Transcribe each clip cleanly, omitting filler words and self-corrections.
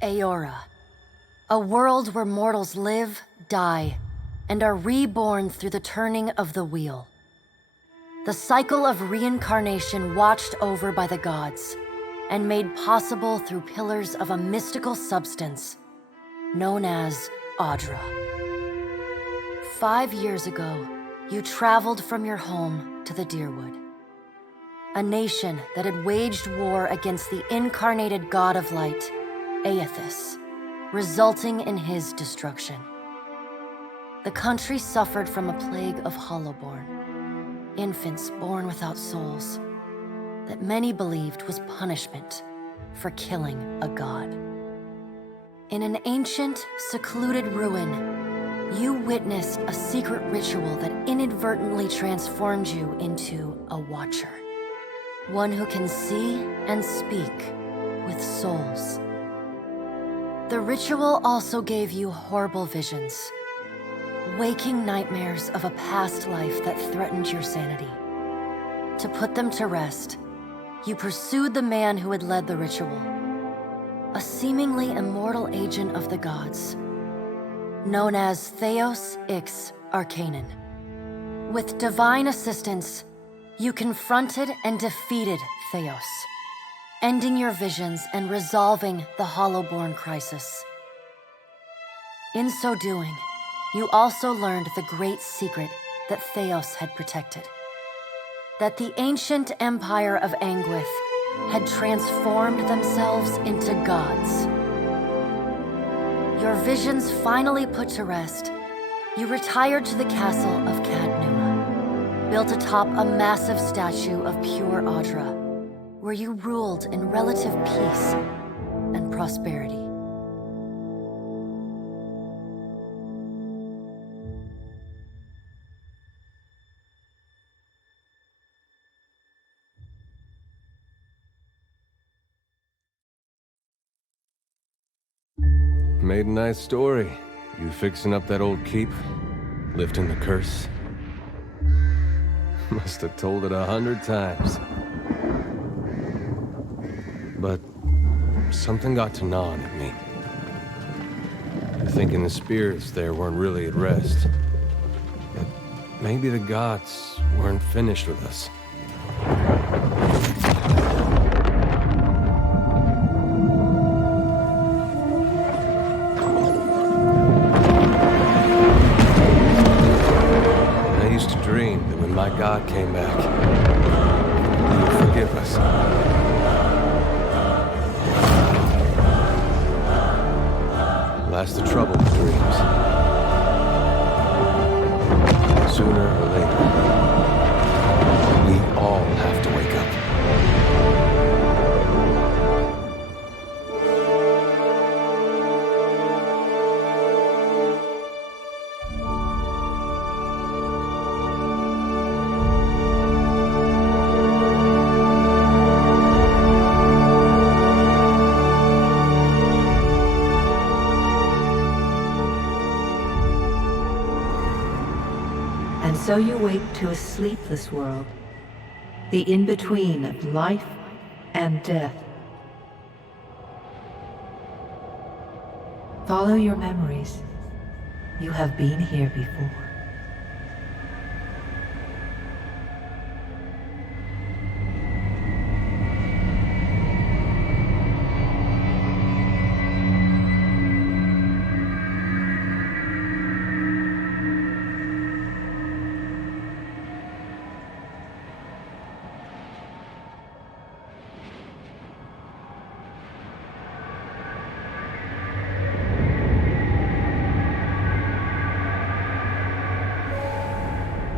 Aora, a world where mortals live, die, and are reborn through the turning of the wheel. The cycle of reincarnation watched over by the gods, and made possible through pillars of a mystical substance known as Audra. 5 years ago, you traveled from your home to the Deerwood, a nation that had waged war against the incarnated god of light, Aethys, resulting in his destruction. The country suffered from a plague of hollowborn, infants born without souls, that many believed was punishment for killing a god. In an ancient, secluded ruin, you witnessed a secret ritual that inadvertently transformed you into a watcher. One who can see and speak with souls. The ritual also gave you horrible visions, waking nightmares of a past life that threatened your sanity. To put them to rest, you pursued the man who had led the ritual, a seemingly immortal agent of the gods, known as Theos Ix Arcanon. With divine assistance, you confronted and defeated Theos, ending your visions and resolving the Hollowborn crisis. In so doing, you also learned the great secret that Theos had protected. That the ancient empire of Anguith had transformed themselves into gods. Your visions finally put to rest, you retired to the castle of Cadnua, built atop a massive statue of pure Audra, where you ruled in relative peace and prosperity. Made a nice story. You fixing up that old keep? Lifting the curse? Must have told it 100 times. But something got to gnawing at me. Thinking the spirits there weren't really at rest. That maybe the gods weren't finished with us. My God came back. He would forgive us. Last the trouble with dreams. Sooner or later, we all have to wake up. So you wake to a sleepless world, the in-between of life and death. Follow your memories. You have been here before.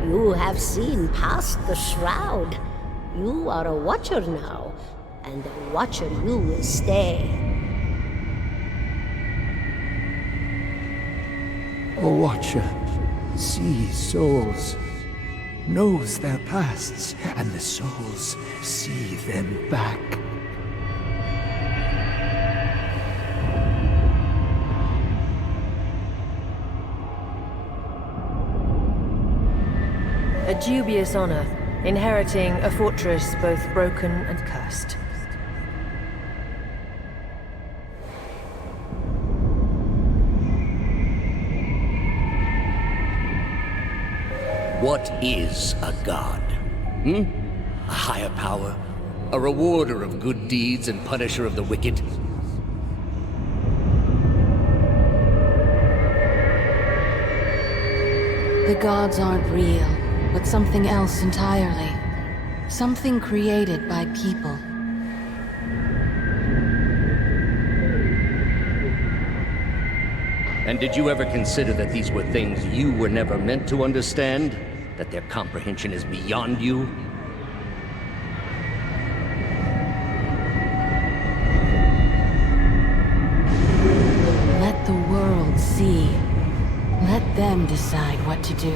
You have seen past the shroud. You are a watcher now, and a watcher you will stay. A watcher sees souls, knows their pasts, and the souls see them back. A dubious honor, inheriting a fortress both broken and cursed. What is a god? A higher power? A rewarder of good deeds and punisher of the wicked? The gods aren't real, but something else entirely. Something created by people. And did you ever consider that these were things you were never meant to understand? That their comprehension is beyond you? Let the world see. Let them decide what to do.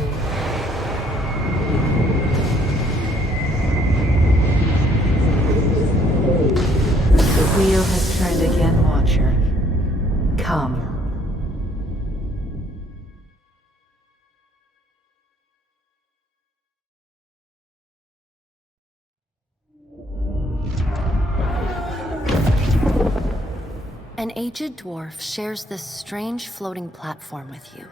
The wheel has turned again, Watcher. Come. An aged dwarf shares this strange floating platform with you.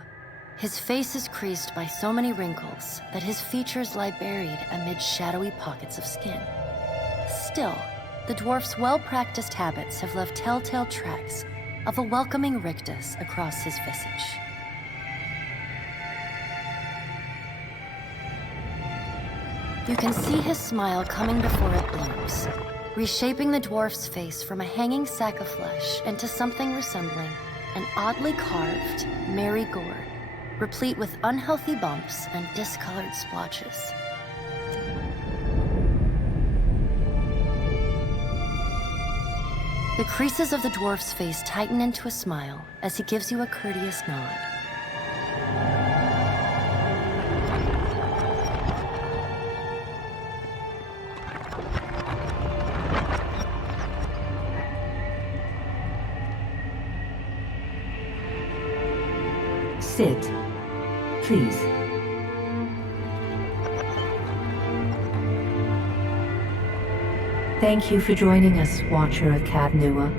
His face is creased by so many wrinkles that his features lie buried amid shadowy pockets of skin. Still, the dwarf's well-practiced habits have left telltale tracks of a welcoming rictus across his visage. You can see his smile coming before it blooms, reshaping the dwarf's face from a hanging sack of flesh into something resembling an oddly carved, merry gourd, replete with unhealthy bumps and discolored splotches. The creases of the dwarf's face tighten into a smile as he gives you a courteous nod. Sit. Please. Thank you for joining us, Watcher of Cadnua.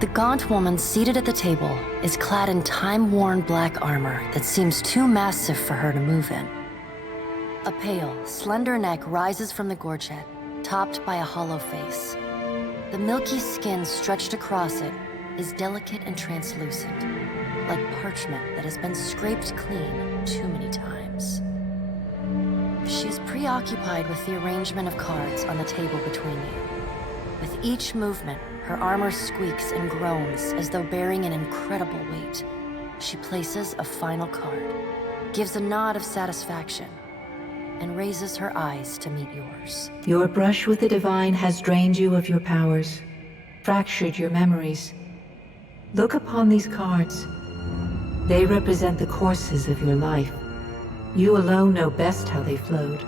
The gaunt woman seated at the table is clad in time-worn black armor that seems too massive for her to move in. A pale, slender neck rises from the gorget, topped by a hollow face. The milky skin stretched across it is delicate and translucent, like parchment that has been scraped clean too many times. She is preoccupied with the arrangement of cards on the table between you. With each movement, her armor squeaks and groans as though bearing an incredible weight. She places a final card, gives a nod of satisfaction, and raises her eyes to meet yours. Your brush with the divine has drained you of your powers, fractured your memories. Look upon these cards. They represent the courses of your life. You alone know best how they flowed.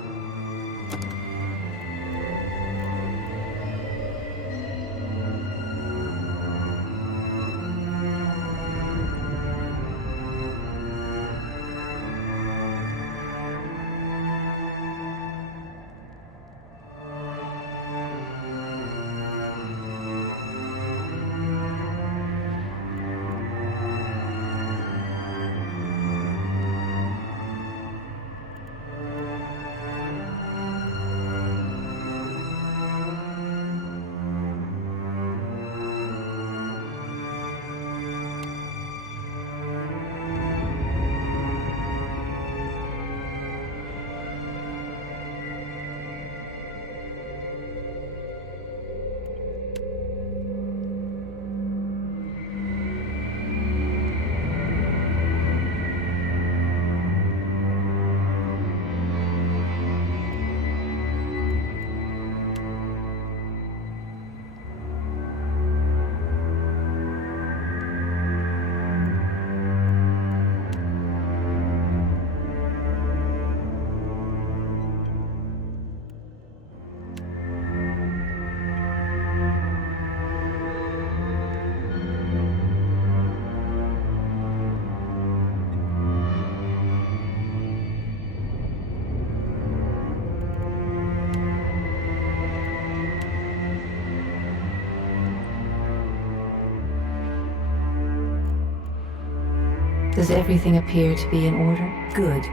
Does everything appear to be in order? Good.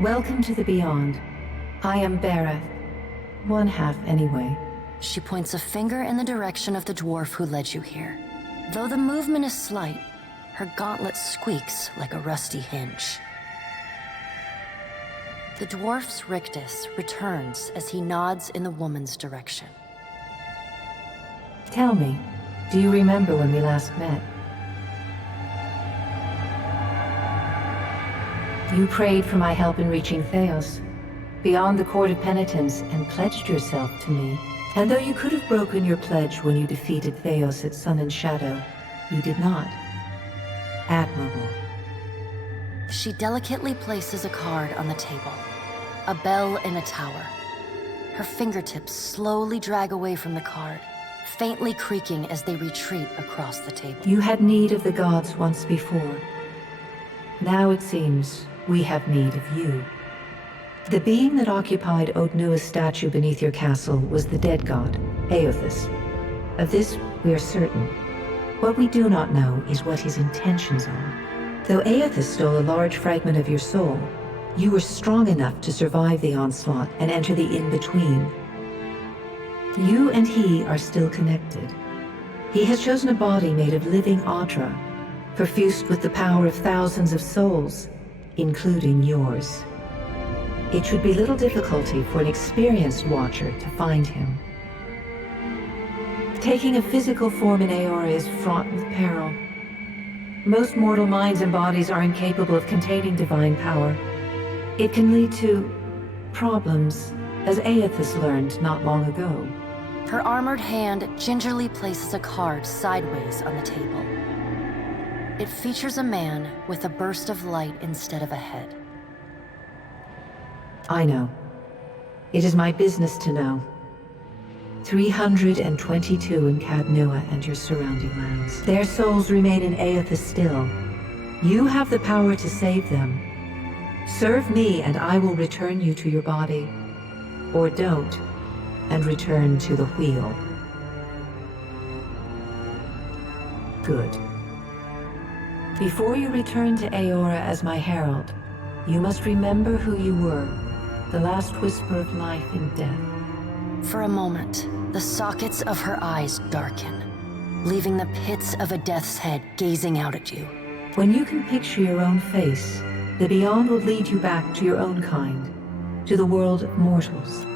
Welcome to the Beyond. I am Bareth. One half, anyway. She points a finger in the direction of the dwarf who led you here. Though the movement is slight, her gauntlet squeaks like a rusty hinge. The dwarf's rictus returns as he nods in the woman's direction. Tell me, do you remember when we last met? You prayed for my help in reaching Theos, beyond the Court of Penitence, and pledged yourself to me. And though you could have broken your pledge when you defeated Theos at Sun and Shadow, you did not. Admirable. She delicately places a card on the table. A bell in a tower. Her fingertips slowly drag away from the card, faintly creaking as they retreat across the table. You had need of the gods once before. Now it seems we have need of you. The being that occupied Odnua's statue beneath your castle was the dead god, Aothus. Of this we are certain. What we do not know is what his intentions are. Though Aothus stole a large fragment of your soul, you were strong enough to survive the onslaught and enter the in-between. You and he are still connected. He has chosen a body made of living Audra, perfused with the power of thousands of souls, including yours. It should be little difficulty for an experienced watcher to find him. Taking a physical form in Aora is fraught with peril. Most mortal minds and bodies are incapable of containing divine power. It can lead to problems, as Aothus learned not long ago. Her armored hand gingerly places a card sideways on the table. It features a man with a burst of light instead of a head. I know. It is my business to know. 322 in Cadnua and your surrounding lands. Their souls remain in Aothus still. You have the power to save them. Serve me and I will return you to your body. Or don't, and return to the wheel. Good. Before you return to Aora as my herald, you must remember who you were, the last whisper of life in death. For a moment, the sockets of her eyes darken, leaving the pits of a death's head gazing out at you. When you can picture your own face, the Beyond will lead you back to your own kind, to the world of mortals.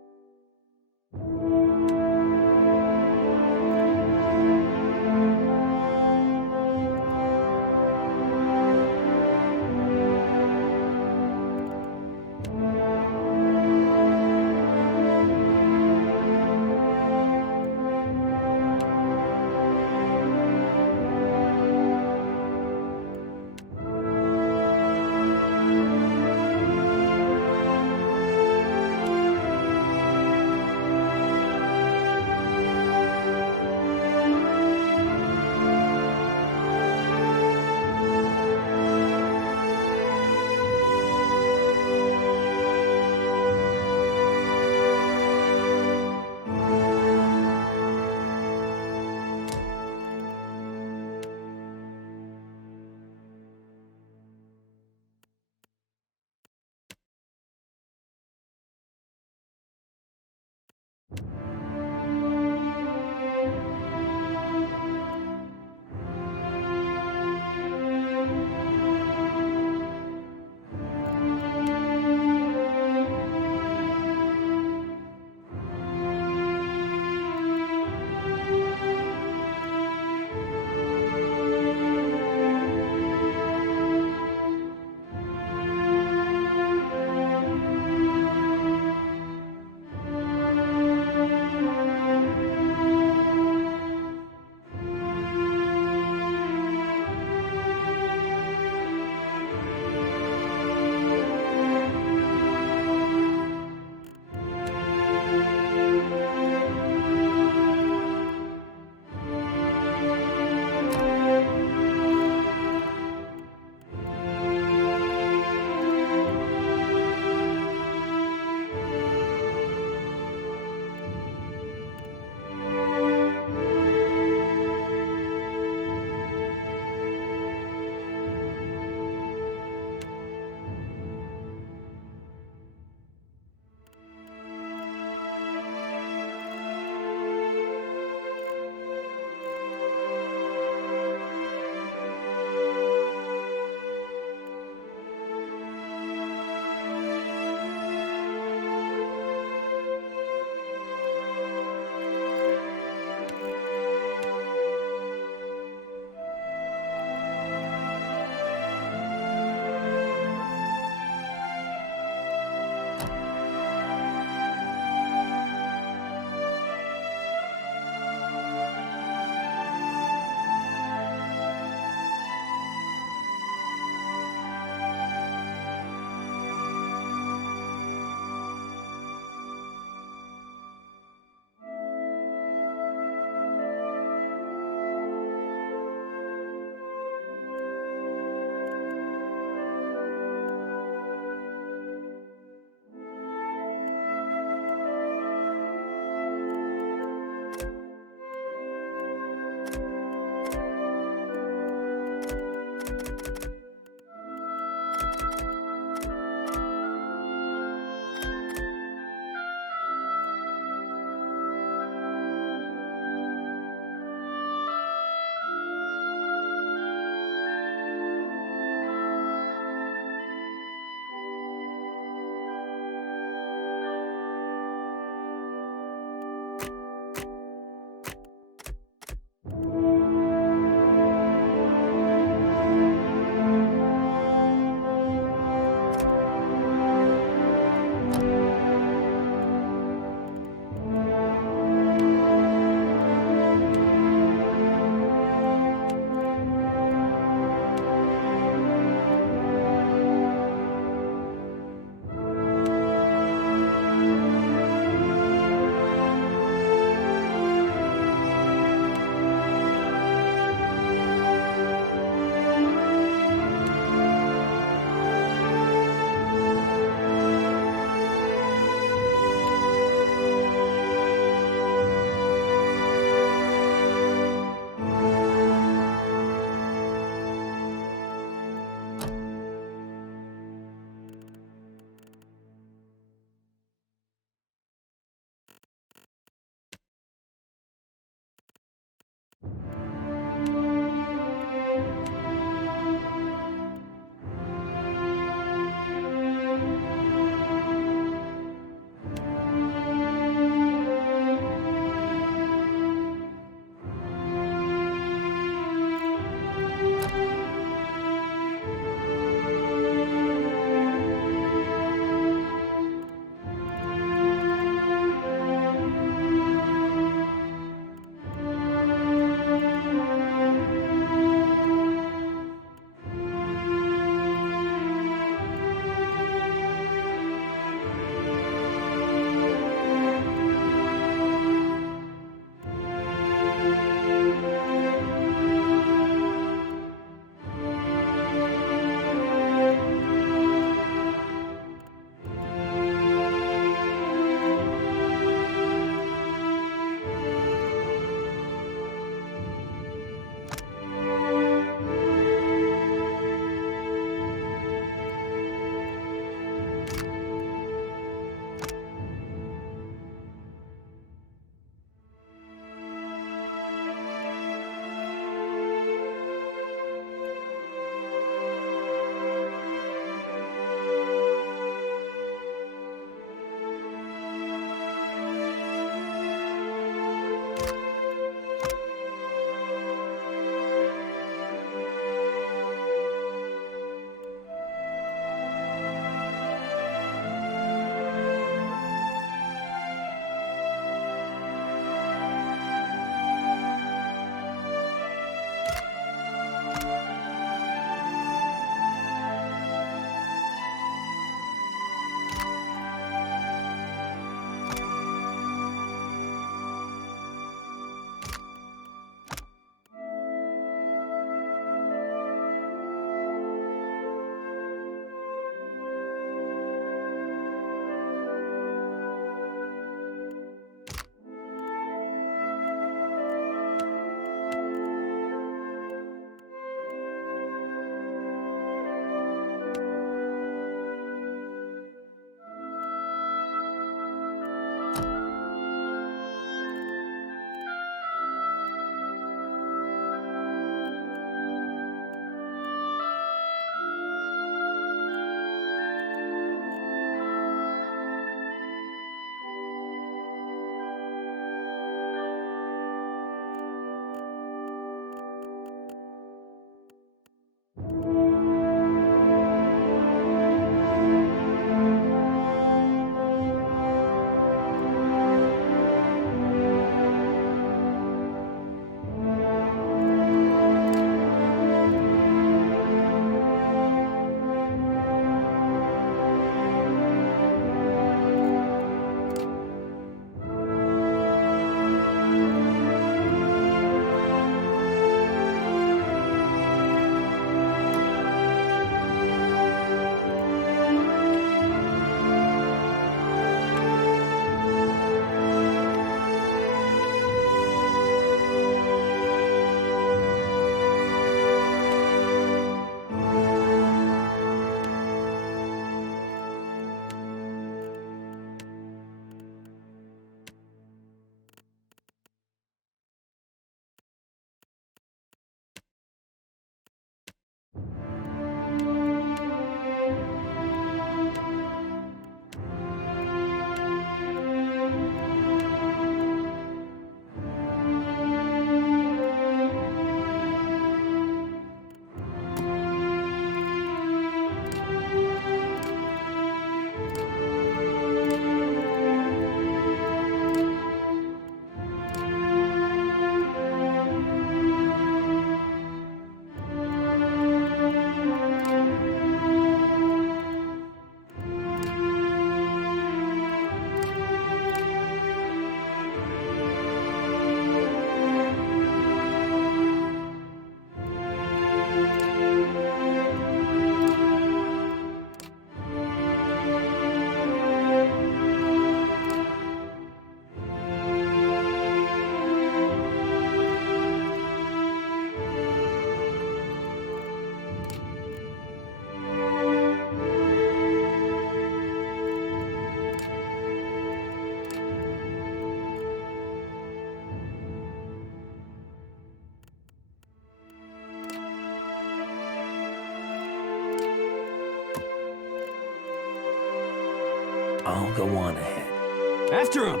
go on ahead. After him!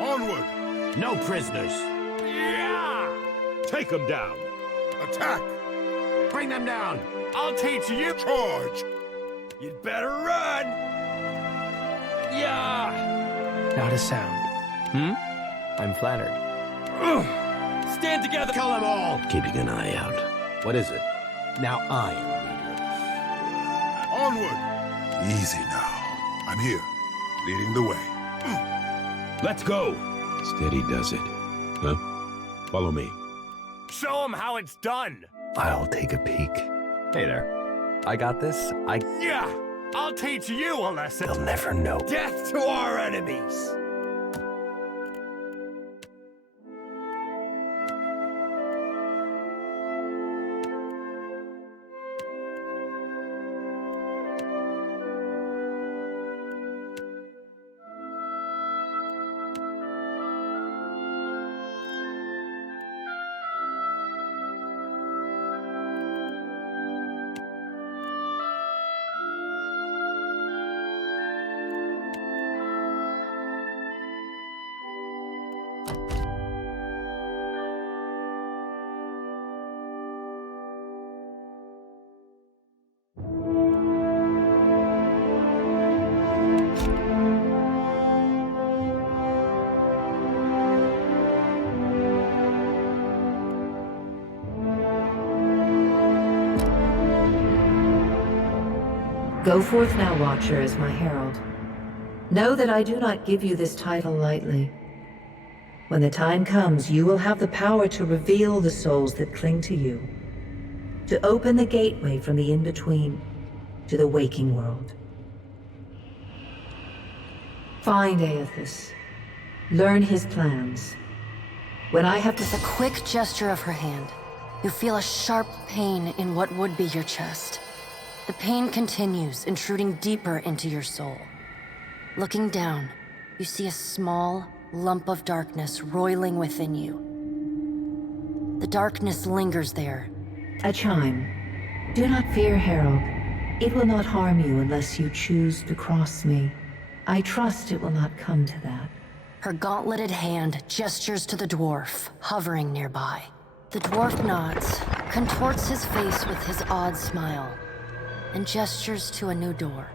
Onward! No prisoners! Take them down! Attack! Bring them down! I'll teach you! Charge! You'd better run! Yeah! Not a sound. I'm flattered. Stand together! Kill them all! Keeping an eye out. What is it? Now I am leader. Onward! Easy now. I'm here, leading the way. Let's go! Steady does it. Huh? Follow me. Show them how it's done! I'll take a peek. Hey there. I got this. Yeah! I'll teach you a lesson! They'll never know. Death to our enemies! Go forth now, Watcher, as my herald. Know that I do not give you this title lightly. When the time comes, you will have the power to reveal the souls that cling to you, to open the gateway from the in-between to the waking world. Find Aethys. Learn his plans. When I have With a quick gesture of her hand, you feel a sharp pain in what would be your chest. The pain continues, intruding deeper into your soul. Looking down, you see a small lump of darkness roiling within you. The darkness lingers there. a chime. Do not fear, Herald. It will not harm you unless you choose to cross me. I trust it will not come to that. Her gauntleted hand gestures to the dwarf, hovering nearby. The dwarf nods, contorts his face with his odd smile, and gestures to a new door.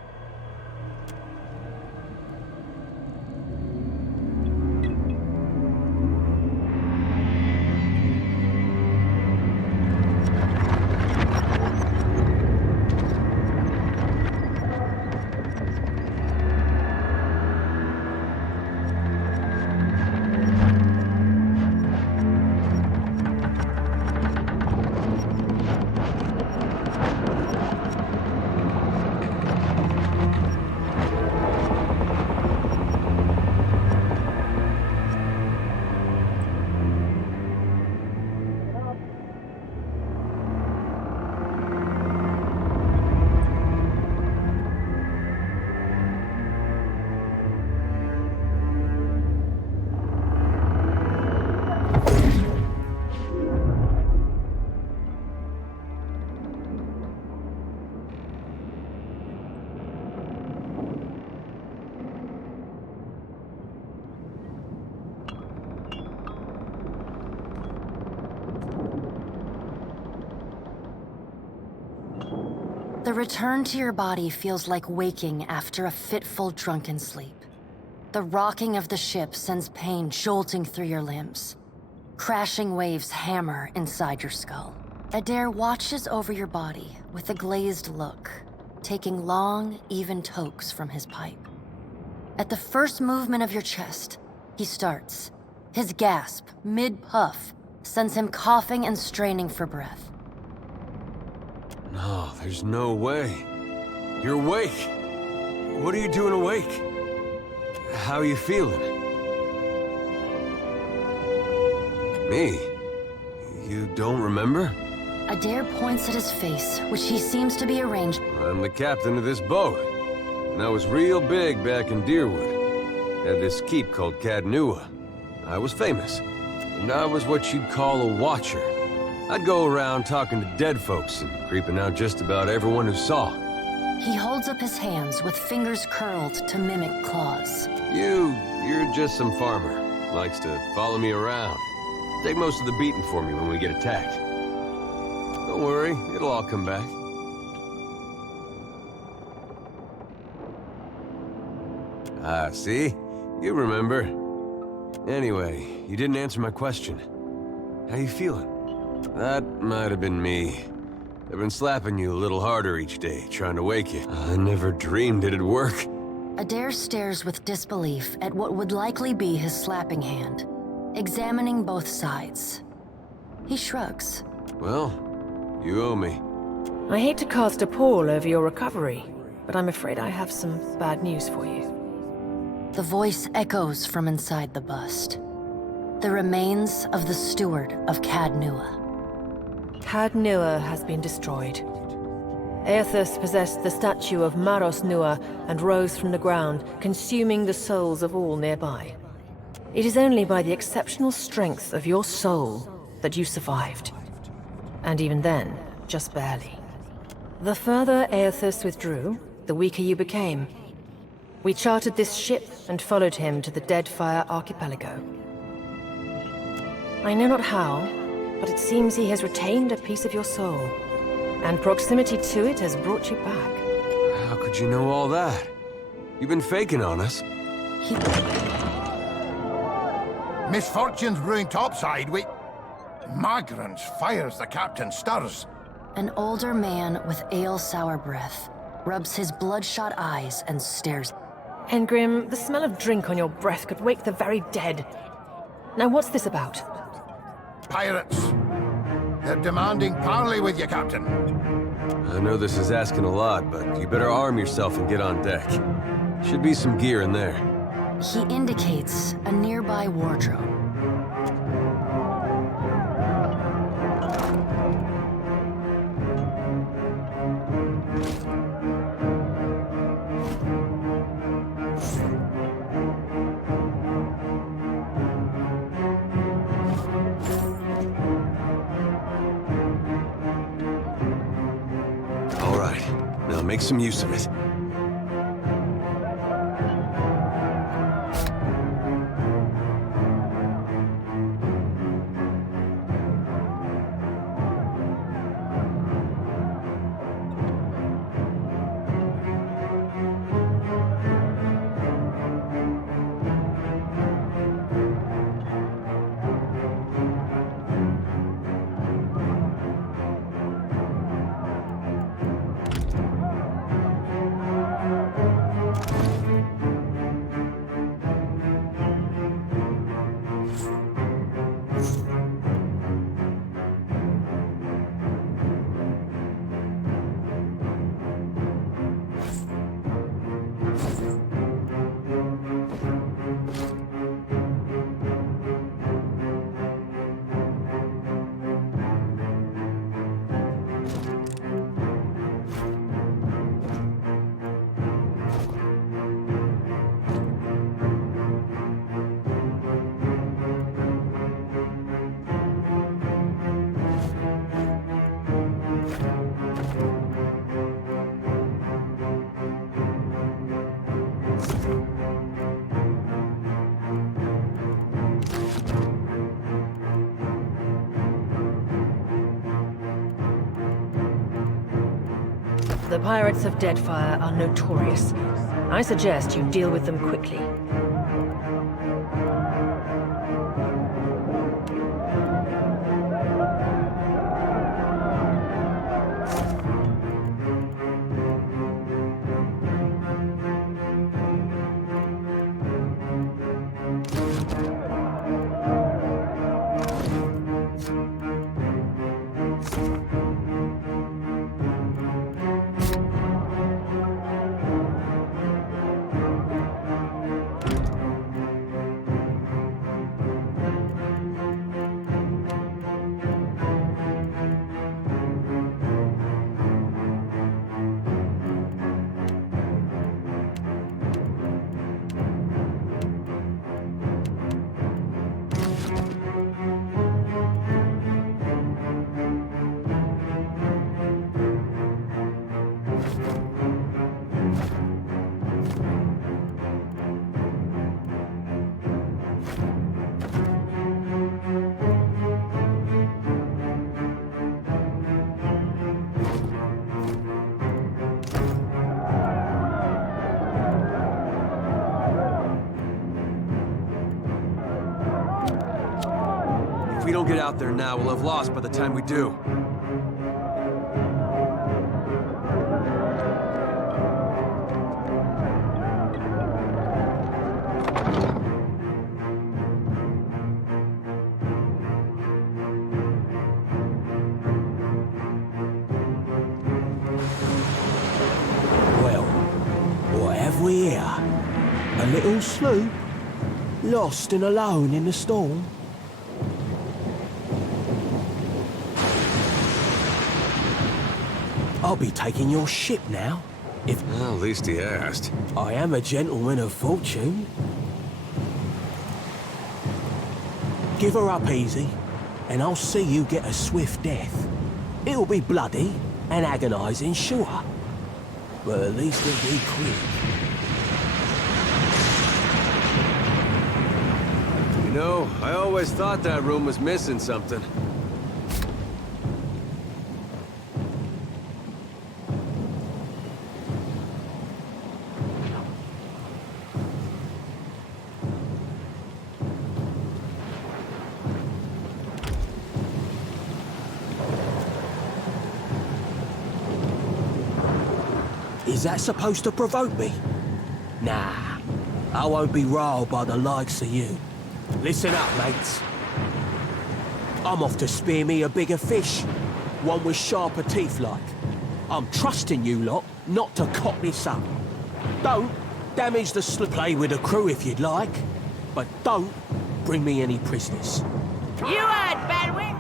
The return to your body feels like waking after a fitful drunken sleep. The rocking of the ship sends pain jolting through your limbs. Crashing waves hammer inside your skull. Adair watches over your body with a glazed look, taking long, even tokes from his pipe. At the first movement of your chest, he starts. His gasp, mid-puff, sends him coughing and straining for breath. No, there's no way. You're awake. What are you doing awake? How are you feeling? Me? You don't remember? Adair points at his face, which he seems to be arranged. I'm the captain of this boat. And I was real big back in Deerwood. Had this keep called Cadnua. I was famous. And I was what you'd call a watcher. I'd go around talking to dead folks and creeping out just about everyone who saw. He holds up his hands with fingers curled to mimic claws. You're just some farmer. Likes to follow me around. Take most of the beating for me when we get attacked. Don't worry, it'll all come back. Ah, see? You remember. Anyway, you didn't answer my question. How you feeling? That might have been me. I've been slapping you a little harder each day, trying to wake you. I never dreamed it'd work. Adair stares with disbelief at what would likely be his slapping hand, examining both sides. He shrugs. Well, you owe me. I hate to cast a pall over your recovery, but I'm afraid I have some bad news for you. The voice echoes from inside the bust. The remains of the steward of Cad Nua. Cad Nua has been destroyed. Aethys possessed the statue of Maros Nua and rose from the ground, consuming the souls of all nearby. It is only by the exceptional strength of your soul that you survived. And even then, just barely. The further Aethys withdrew, the weaker you became. We chartered this ship and followed him to the Deadfire archipelago. I know not how, but it seems he has retained a piece of your soul, and proximity to it has brought you back. How could you know all that? You've been faking on us. Misfortunes brewing topside, Magrants fires the captain stirs. An older man with ale-sour breath rubs his bloodshot eyes and stares. Engrim, the smell of drink on your breath could wake the very dead. Now what's this about? Pirates. They're demanding parley with you, Captain. I know this is asking a lot, but you better arm yourself and get on deck. Should be some gear in there. He indicates a nearby wardrobe. All right, now make some use of it. The pirates of Deadfire are notorious. I suggest you deal with them quickly. we don't get out there now, we'll have lost by the time we do. Well, what have we here? A little sloop? Lost and alone in the storm? I'll be taking your ship now, if... Well, at least he asked. I am a gentleman of fortune. Give her up easy, and I'll see you get a swift death. It'll be bloody and agonizing, sure. But at least it'll be quick. You know, I always thought that room was missing something. Is that supposed to provoke me? Nah, I won't be riled by the likes of you. Listen up, mates. I'm off to spear me a bigger fish. One with sharper teeth like. I'm trusting you lot not to cock this up. Don't damage the slip. Play with the crew if you'd like, but don't bring me any prisoners. You heard, Benwick!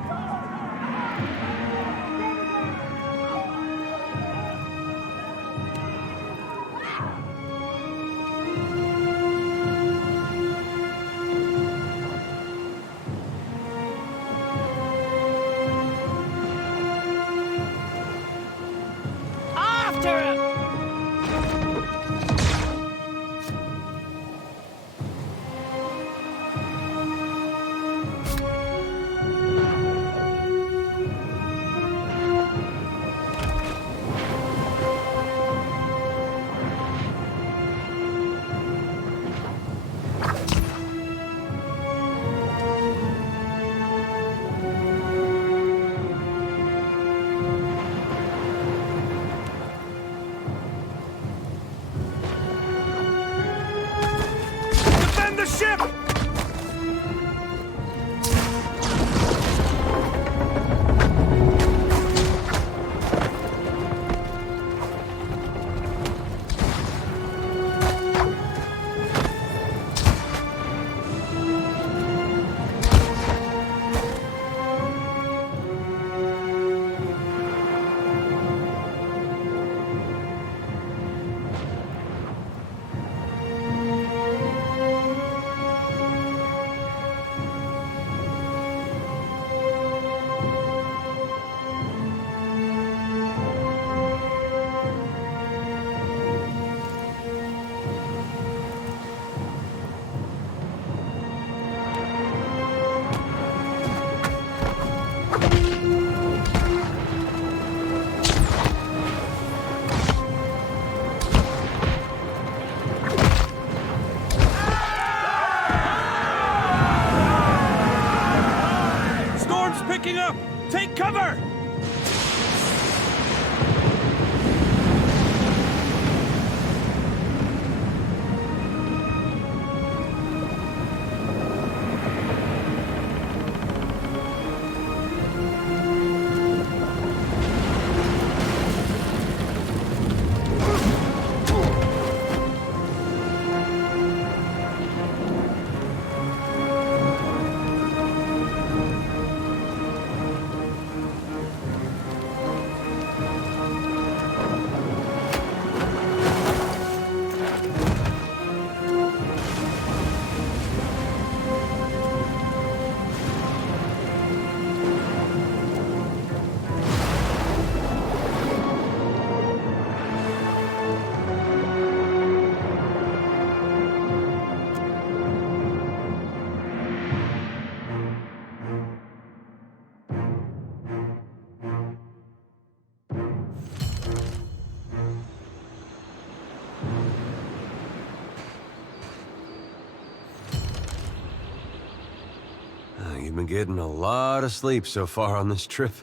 you've been getting a lot of sleep so far on this trip.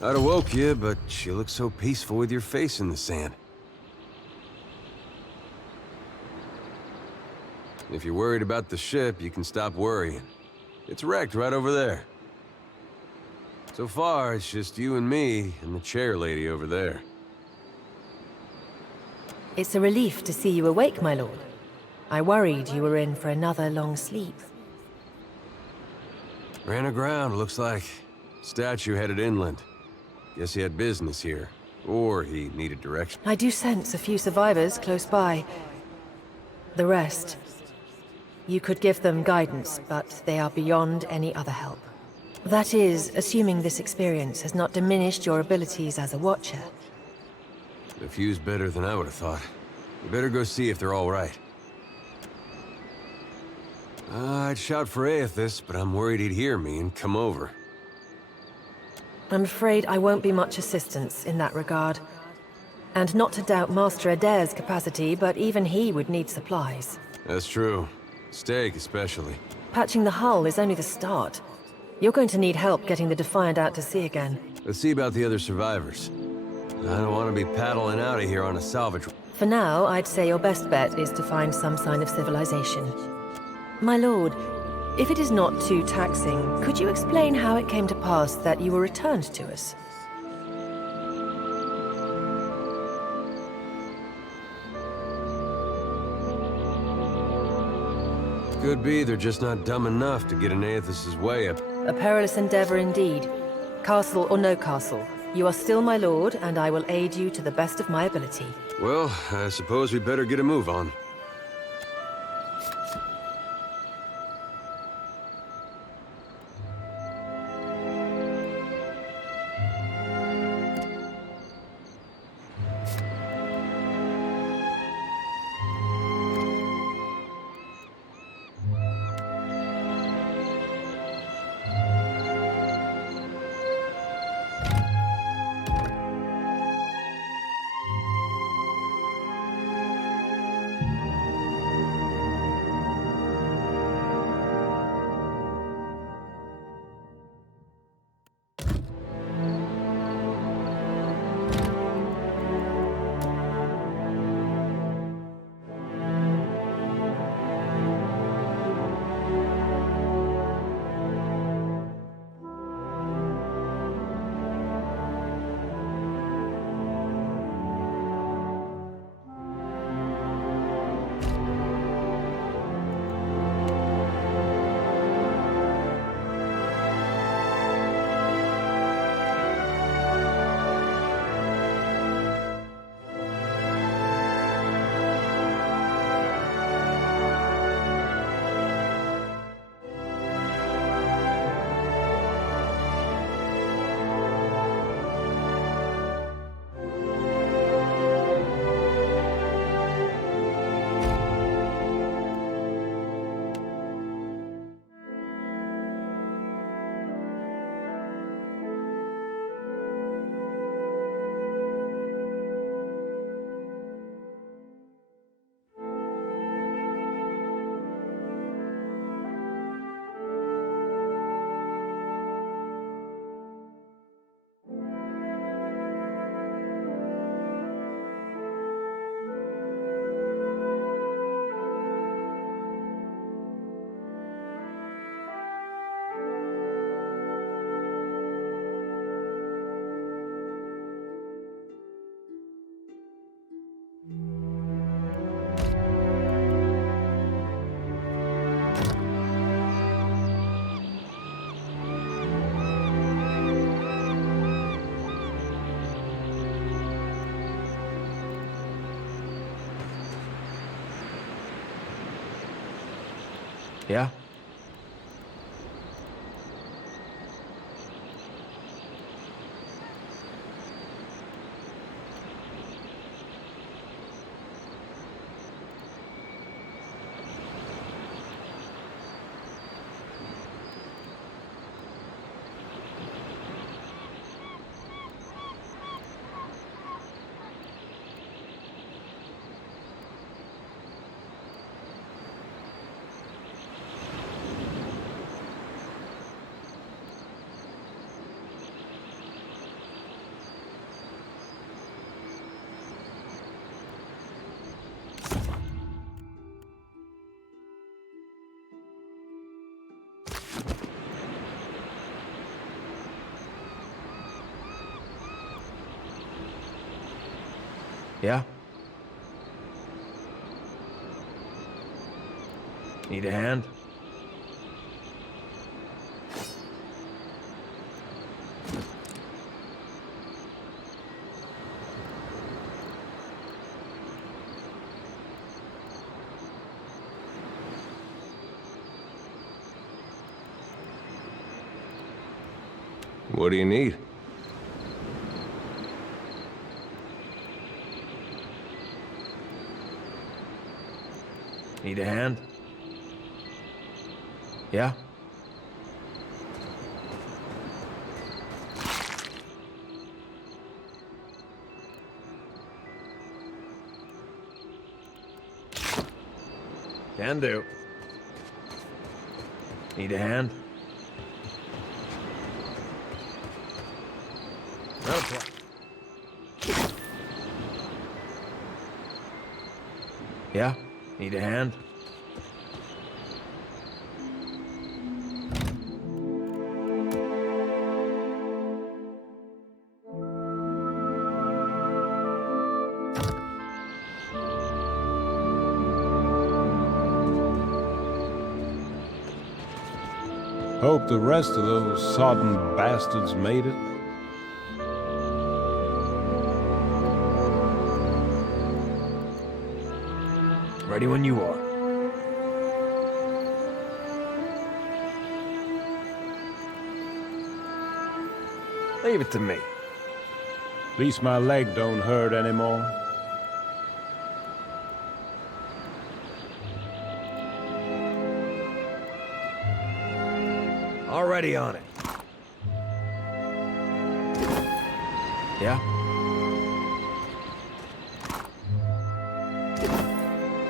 I'd have woke you, but you look so peaceful with your face in the sand. If you're worried about the ship, you can stop worrying. It's wrecked right over there. So far, it's just you and me and the chair lady over there. It's a relief to see you awake, my lord. I worried you were in for another long sleep. Ran aground, looks like. Statue headed inland. Guess he had business here. Or he needed direction. I do sense a few survivors close by. The rest... You could give them guidance, but they are beyond any other help. That is, assuming this experience has not diminished your abilities as a watcher. The few's better than I would have thought. We better go see if they're all right. I'd shout for Aethys, but I'm worried he'd hear me and come over. I'm afraid I won't be much assistance in that regard. And not to doubt Master Adair's capacity, but even he would need supplies. That's true. Steak, especially. Patching the hull is only the start. You're going to need help getting the Defiant out to sea again. Let's see about the other survivors. I don't want to be paddling out of here on a salvage. For now, I'd say your best bet is to find some sign of civilization. My lord, if it is not too taxing, could you explain how it came to pass that you were returned to us? Could be they're just not dumb enough to get in Aethys' way up. A perilous endeavor indeed. Castle or no castle, you are still my lord, and I will aid you to the best of my ability. Well, I suppose we better get a move on. Yeah? Yeah? Need a hand? What do you need? Need a hand? Yeah? Can do. Need a hand? Okay. Yeah? Need a hand? Hope the rest of those sodden bastards made it. Ready when you are. Leave it to me. At least my leg don't hurt anymore. Already on it. Yeah?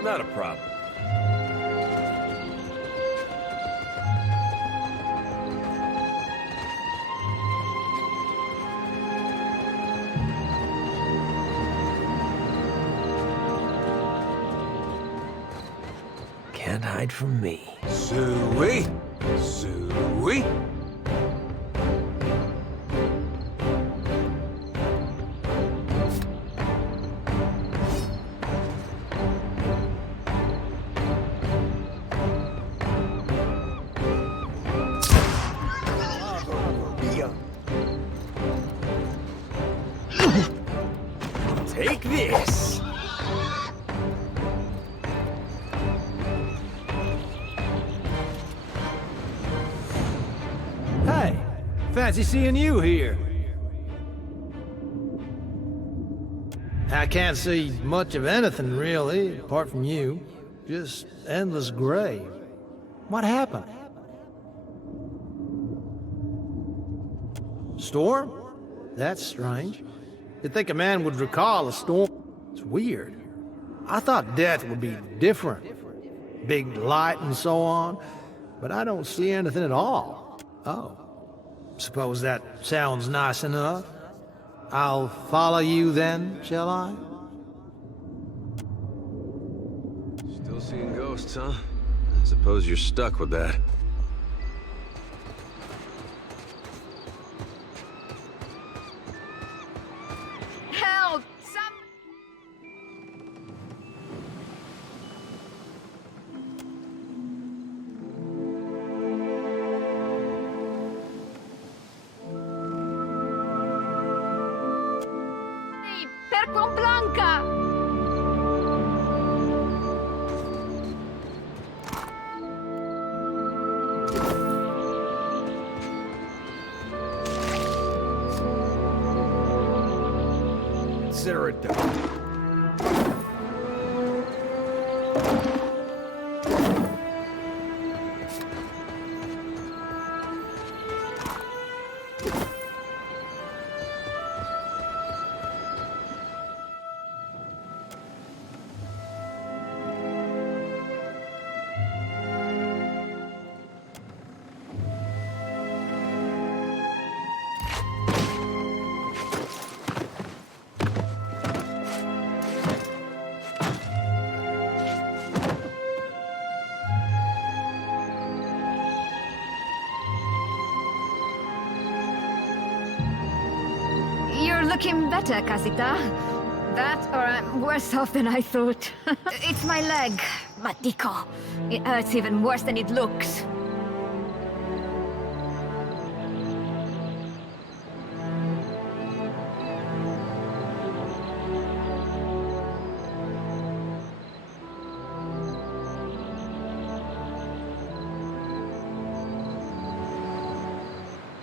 Not a problem. Can't hide from me. Suey! Suey! Take this! Hey, fancy seeing you here. I can't see much of anything, really, apart from you. Just endless gray. What happened? Storm? That's strange. You'd think a man would recall a storm. It's weird. I thought death would be different. Big light and so on. But I don't see anything at all. Oh. Suppose that sounds nice enough. I'll follow you then, shall I? Still seeing ghosts, huh? I suppose you're stuck with that. Help! Per con Blanca! Consider it done. You're looking better, Casita. That, or I'm worse off than I thought. It's my leg, Matiko. It hurts even worse than it looks.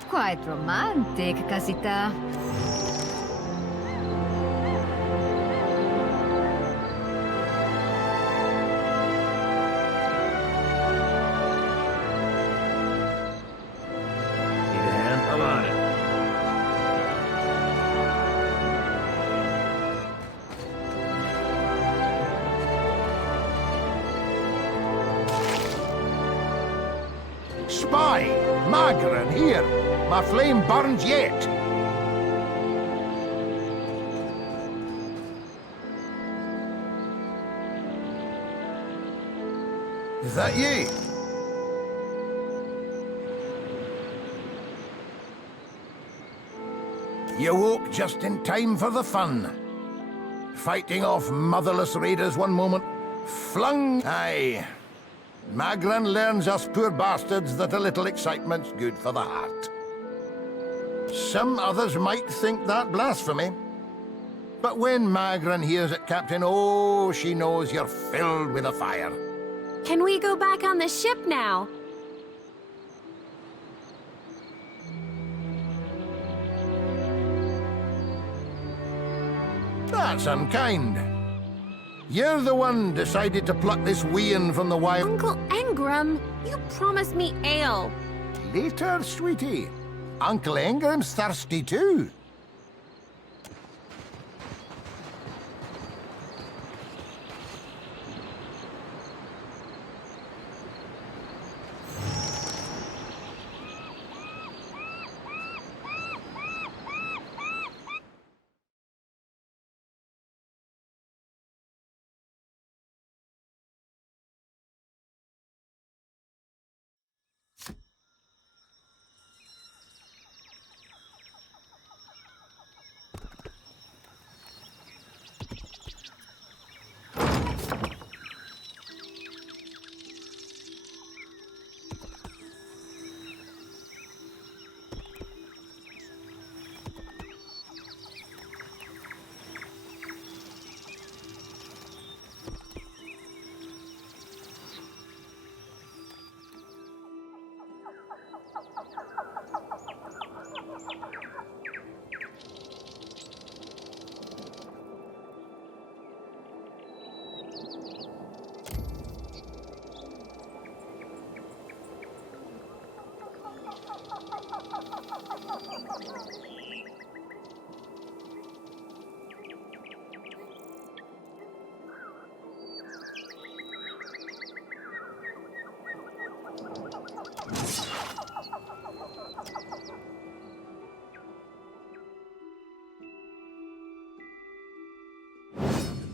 Quite romantic, Casita. I'm on it. Spy! Magran, here! My flame burns yet! Is that ye? You woke just in time for the fun. Fighting off motherless raiders one moment, flung... Aye. Magran learns us poor bastards that a little excitement's good for the heart. Some others might think that blasphemy. But when Magran hears it, Captain, oh, she knows you're filled with a fire. Can we go back on the ship now? That's unkind. You're the one decided to pluck this wean from the wild... Uncle Engram, you promised me ale. Later, sweetie. Uncle Engram's thirsty too.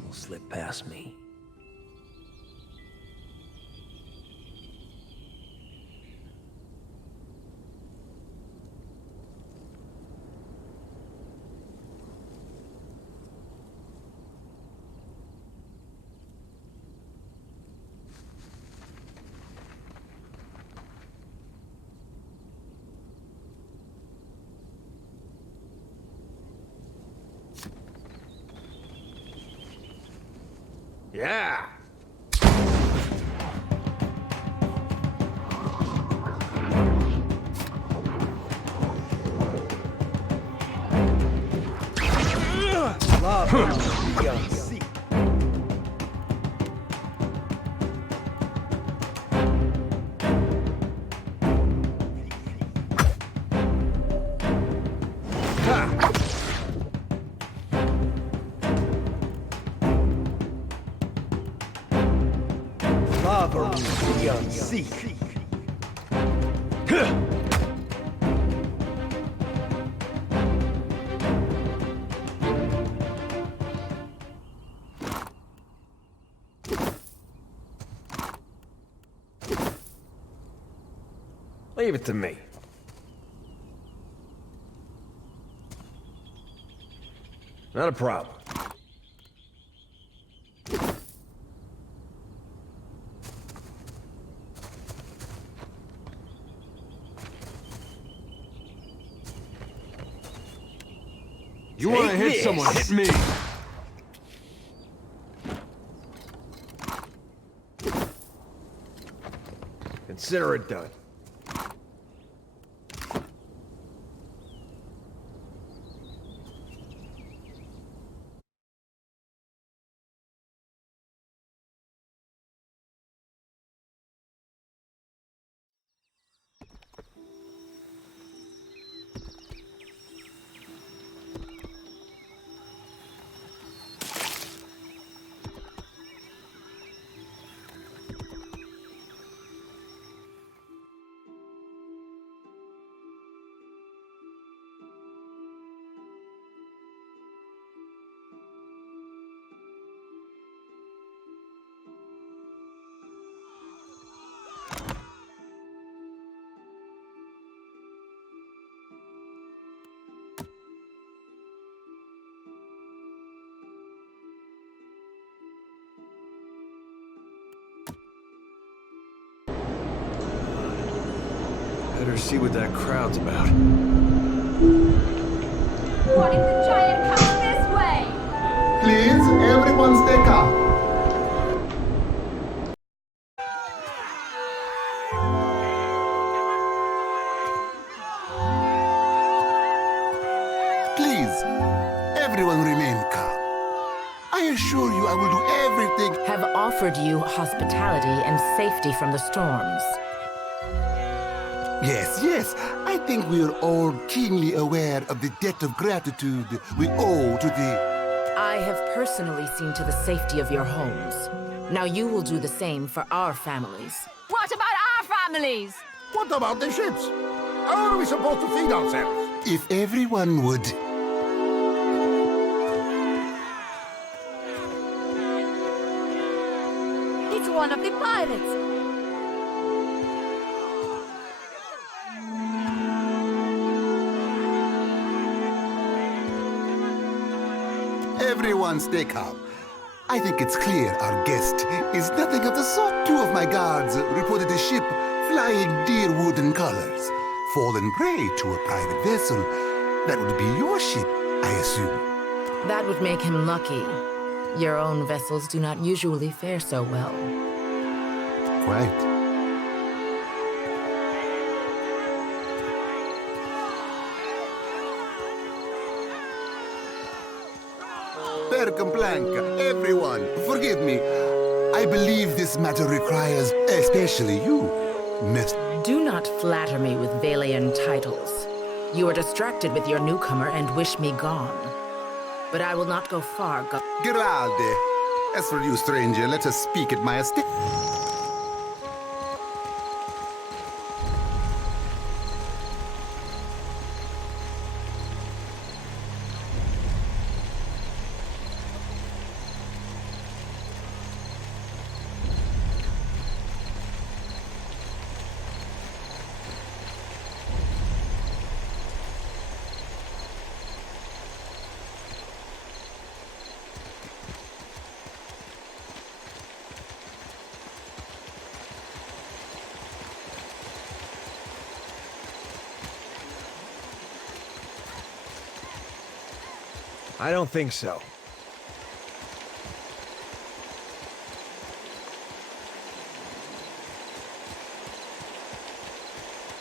Will slip past me. Yeah! Leave it to me. Not a problem. You want to hit someone, hit me! Consider it done. Better see what that crowd's about. Wanting the giant come this way! Please, everyone stay calm. Please, everyone remain calm. I assure you I will do everything. Have offered you hospitality and safety from the storms. Yes, yes. I think we are all keenly aware of the debt of gratitude we owe to the... I have personally seen to the safety of your homes. Now you will do the same for our families. What about our families? What about the ships? How are we supposed to feed ourselves? If everyone would... It's one of the pirates! Everyone stay calm. I think it's clear our guest is nothing of the sort. Two of my guards reported a ship flying deer wooden colors, fallen prey to a private vessel. That would be your ship, I assume. That would make him lucky. Your own vessels do not usually fare so well. Quite. Percamblanca, everyone, forgive me. I believe this matter requires, especially you, Miss... Do not flatter me with Valian titles. You are distracted with your newcomer and wish me gone. But I will not go far, Giralde. As for you, stranger, let us speak at my estate. I don't think so.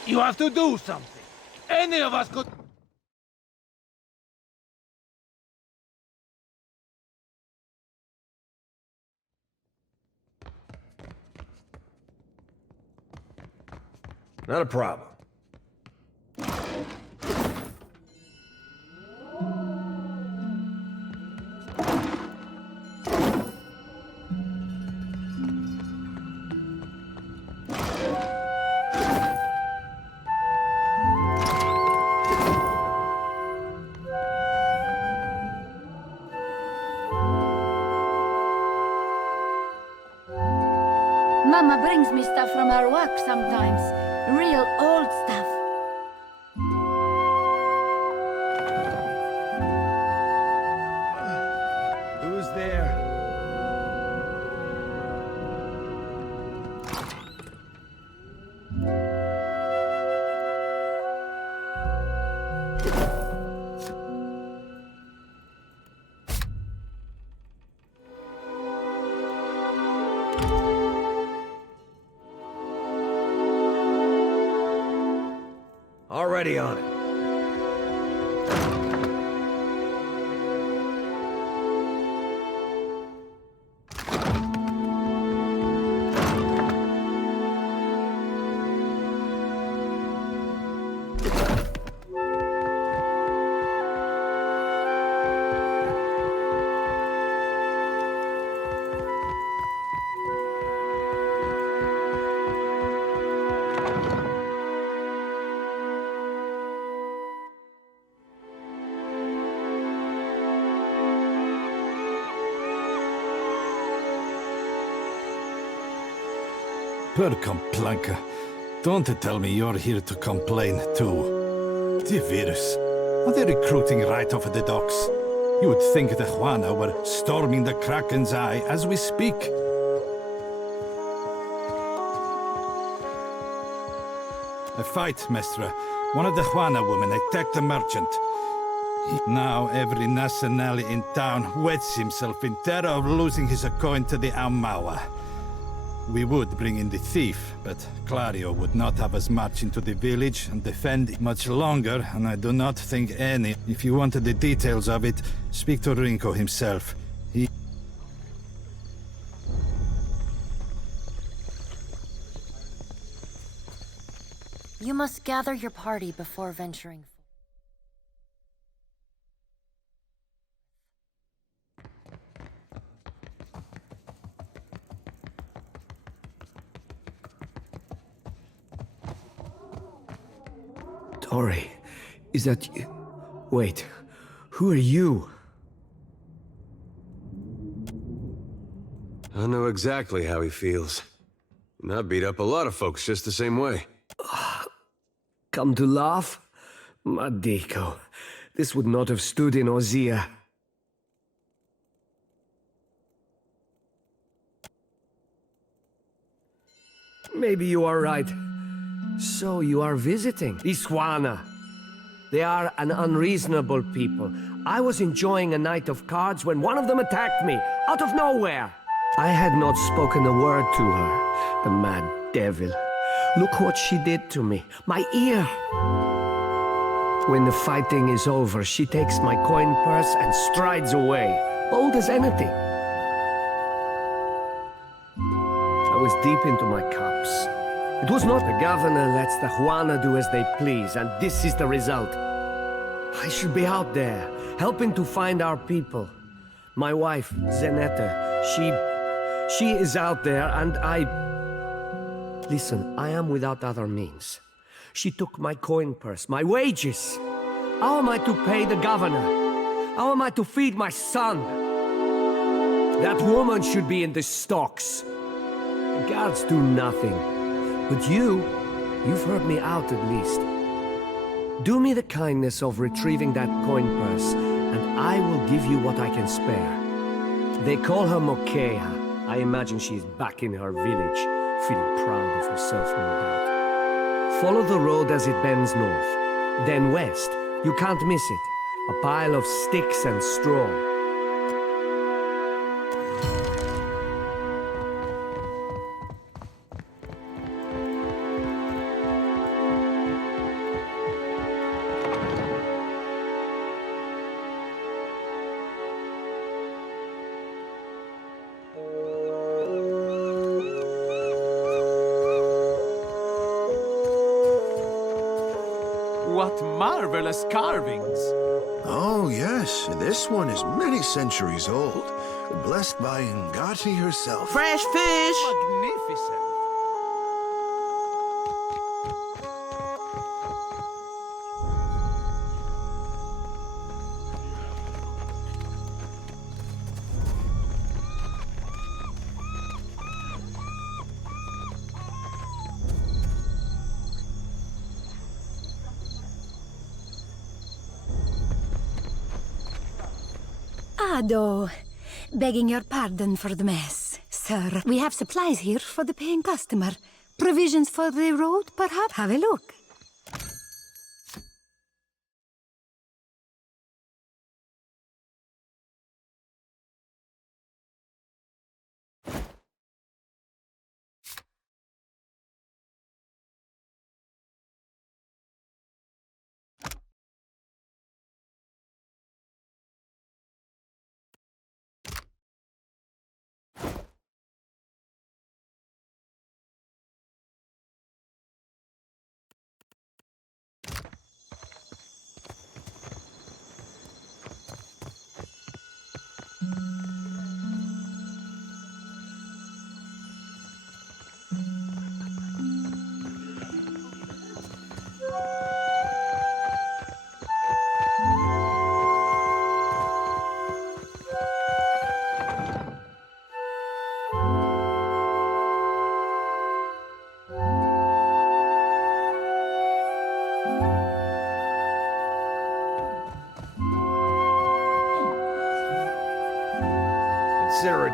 You have to do something. Any of us could... Not a problem. Mama brings me stuff from her work sometimes. Real old stuff. Who's there? Already on it. Per complanka. Don't tell me you're here to complain, too. The virus. Are they recruiting right off of the docks? You would think the Juana were storming the Kraken's Eye as we speak. A fight, Mestra. One of the Juana women attacked the merchant. Now every Nasanelli in town wets himself in terror of losing his coin to the Aumaua. We would bring in the thief, but Clario would not have us march into the village and defend it much longer, and I do not think any. If you wanted the details of it, speak to Rinko himself. He... You must gather your party before venturing. Tori, is that you? Wait, who are you? I know exactly how he feels. And I beat up a lot of folks just the same way. Come to laugh? Madiko, this would not have stood in Ozia. Maybe you are right. So you are visiting Iswana. They are an unreasonable people. I was enjoying a night of cards when one of them attacked me, out of nowhere. I had not spoken a word to her, the mad devil. Look what she did to me, my ear. When the fighting is over, she takes my coin purse and strides away, bold as anything. I was deep into my cups. It was not the governor lets the Juana do as they please, and this is the result. I should be out there, helping to find our people. My wife, Zenetta, she is out there, and Listen, I am without other means. She took my coin purse, my wages. How am I to pay the governor? How am I to feed my son? That woman should be in the stocks. The guards do nothing. But you've heard me out at least. Do me the kindness of retrieving that coin purse, and I will give you what I can spare. They call her Mokeha. I imagine she's back in her village, feeling proud of herself, no doubt. Follow the road as it bends north, then west. You can't miss it. A pile of sticks and straw. What marvelous carvings! Oh, yes. This one is many centuries old. Blessed by Ngati herself. Fresh fish! Magnificent! Ado, begging your pardon for the mess, sir. We have supplies here for the paying customer. Provisions for the road, perhaps? Have a look.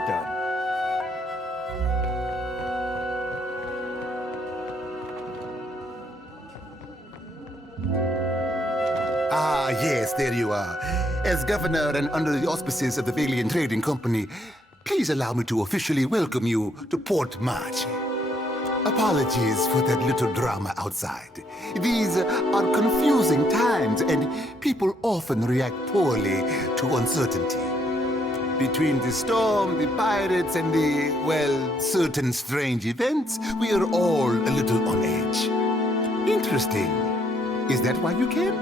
it done. Ah, yes, there you are. As governor and under the auspices of the Valiant Trading Company, please allow me to officially welcome you to Port March. Apologies for that little drama outside. These are confusing times, and people often react poorly to uncertainty. Between the storm, the pirates, and the, well, certain strange events, we are all a little on edge. Interesting. Is that why you came?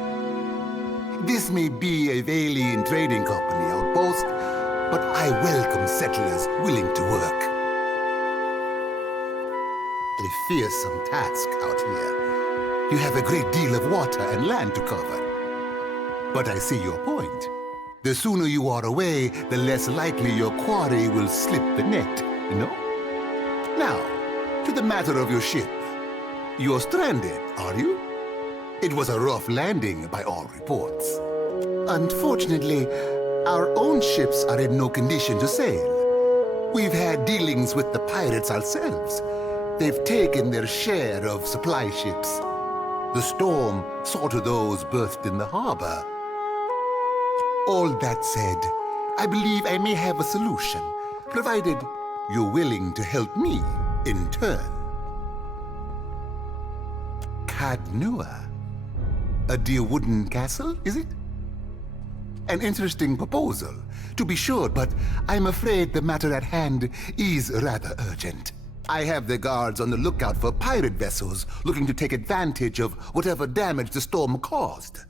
This may be a Valiant Trading Company outpost, but I welcome settlers willing to work. A fearsome task out here. You have a great deal of water and land to cover. But I see your point. The sooner you are away, the less likely your quarry will slip the net, you know? Now, to the matter of your ship. You're stranded, are you? It was a rough landing by all reports. Unfortunately, our own ships are in no condition to sail. We've had dealings with the pirates ourselves. They've taken their share of supply ships. The storm saw to those berthed in the harbor. All that said, I believe I may have a solution, provided you're willing to help me in turn. Cadnua? A dear wooden castle, is it? An interesting proposal, to be sure, but I'm afraid the matter at hand is rather urgent. I have the guards on the lookout for pirate vessels looking to take advantage of whatever damage the storm caused.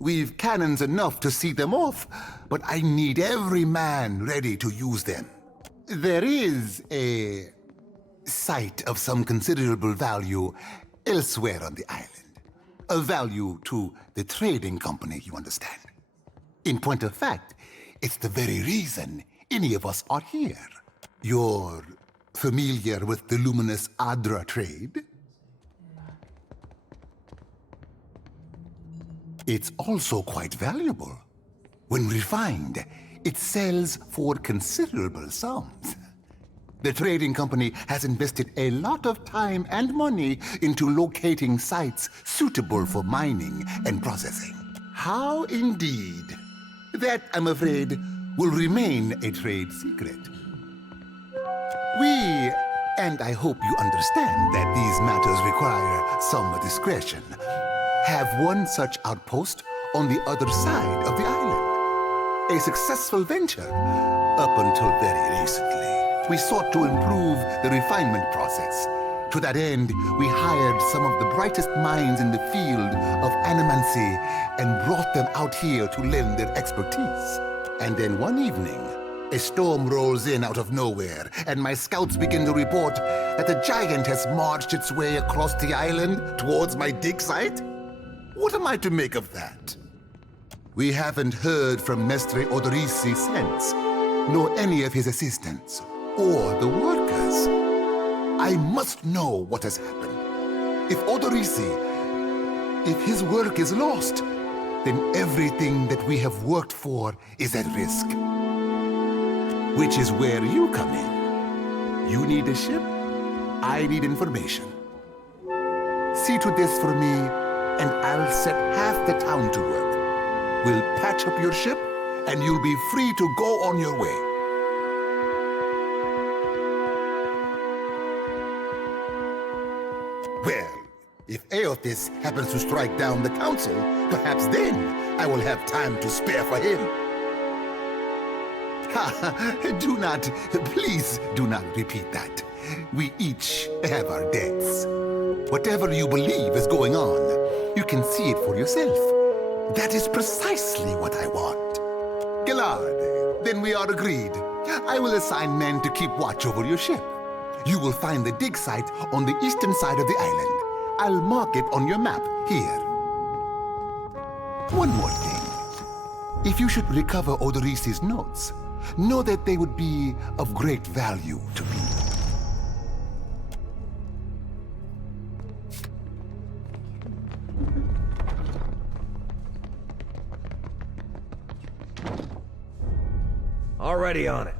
We've cannons enough to see them off, but I need every man ready to use them. There is a site of some considerable value elsewhere on the island. A value to the trading company, you understand. In point of fact, it's the very reason any of us are here. You're familiar with the luminous Adra trade? It's also quite valuable. When refined, it sells for considerable sums. The trading company has invested a lot of time and money into locating sites suitable for mining and processing. How indeed? That, I'm afraid, will remain a trade secret. We, and I hope you understand that these matters require some discretion, have one such outpost on the other side of the island. A successful venture up until very recently. We sought to improve the refinement process. To that end, we hired some of the brightest minds in the field of animancy and brought them out here to lend their expertise. And then one evening, a storm rolls in out of nowhere, and my scouts begin to report that a giant has marched its way across the island towards my dig site. What am I to make of that? We haven't heard from Mestre Odorisi since, nor any of his assistants, or the workers. I must know what has happened. If Odorisi, if his work is lost, then everything that we have worked for is at risk. Which is where you come in. You need a ship, I need information. See to this for me, and I'll set half the town to work. We'll patch up your ship, and you'll be free to go on your way. Well, if Aothis happens to strike down the council, perhaps then I will have time to spare for him. Please do not repeat that. We each have our debts. Whatever you believe is going on, you can see it for yourself. That is precisely what I want. Gillard, then we are agreed. I will assign men to keep watch over your ship. You will find the dig site on the eastern side of the island. I'll mark it on your map here. One more thing. If you should recover Odorisi's notes, know that they would be of great value to me. Already on it.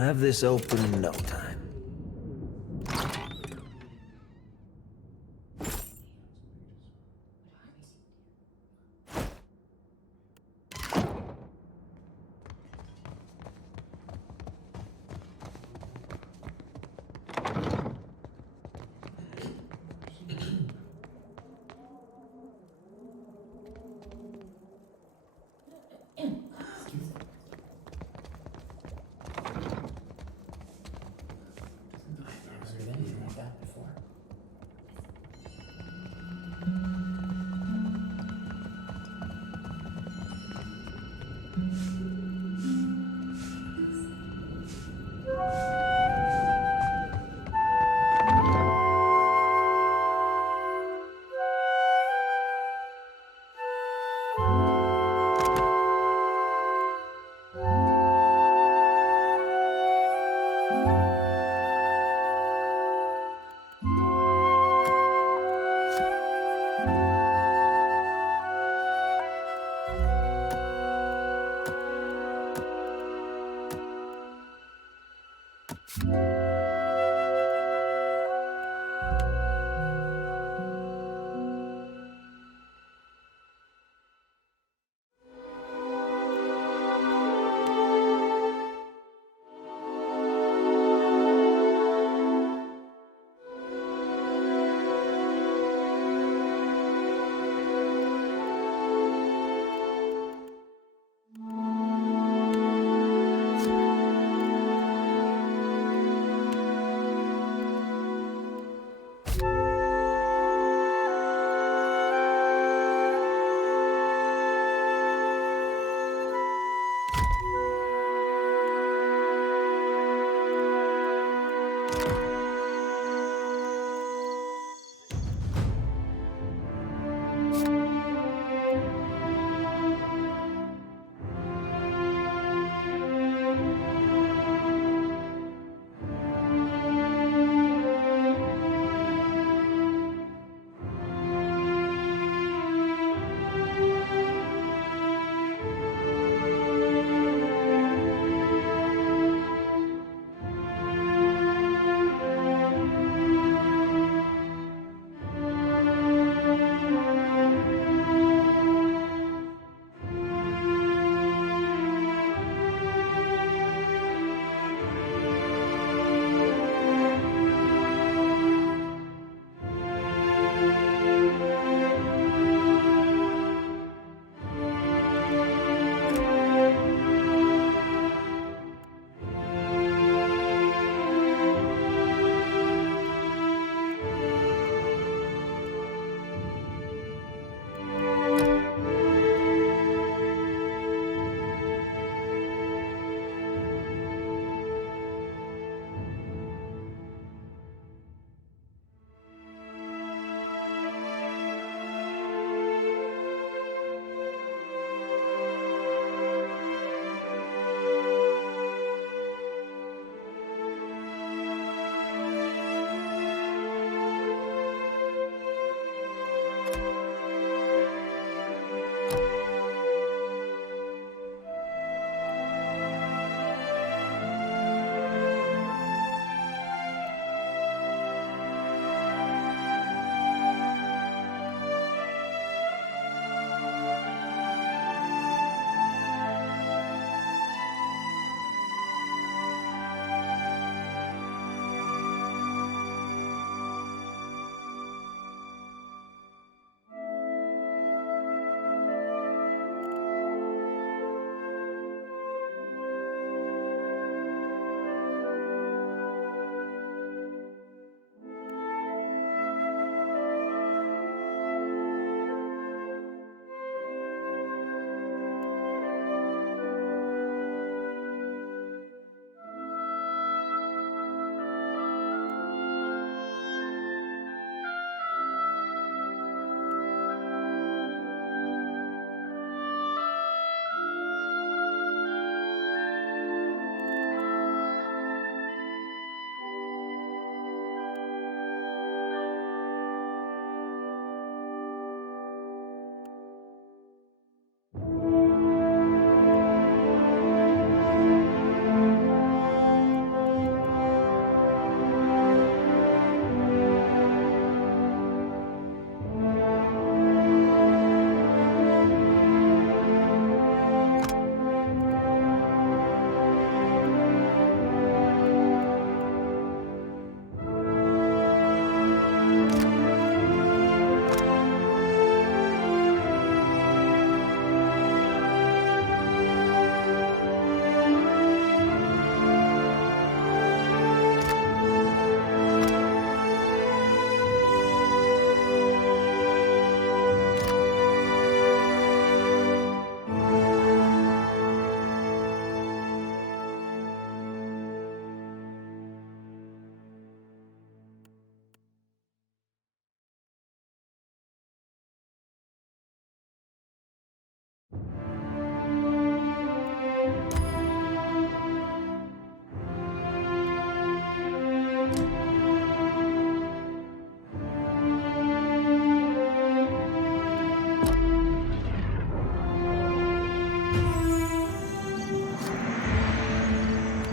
have this open in no time.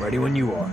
Ready when you are.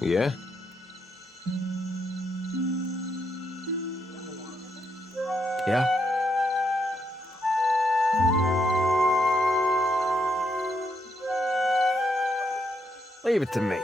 Yeah? Yeah? Leave it to me.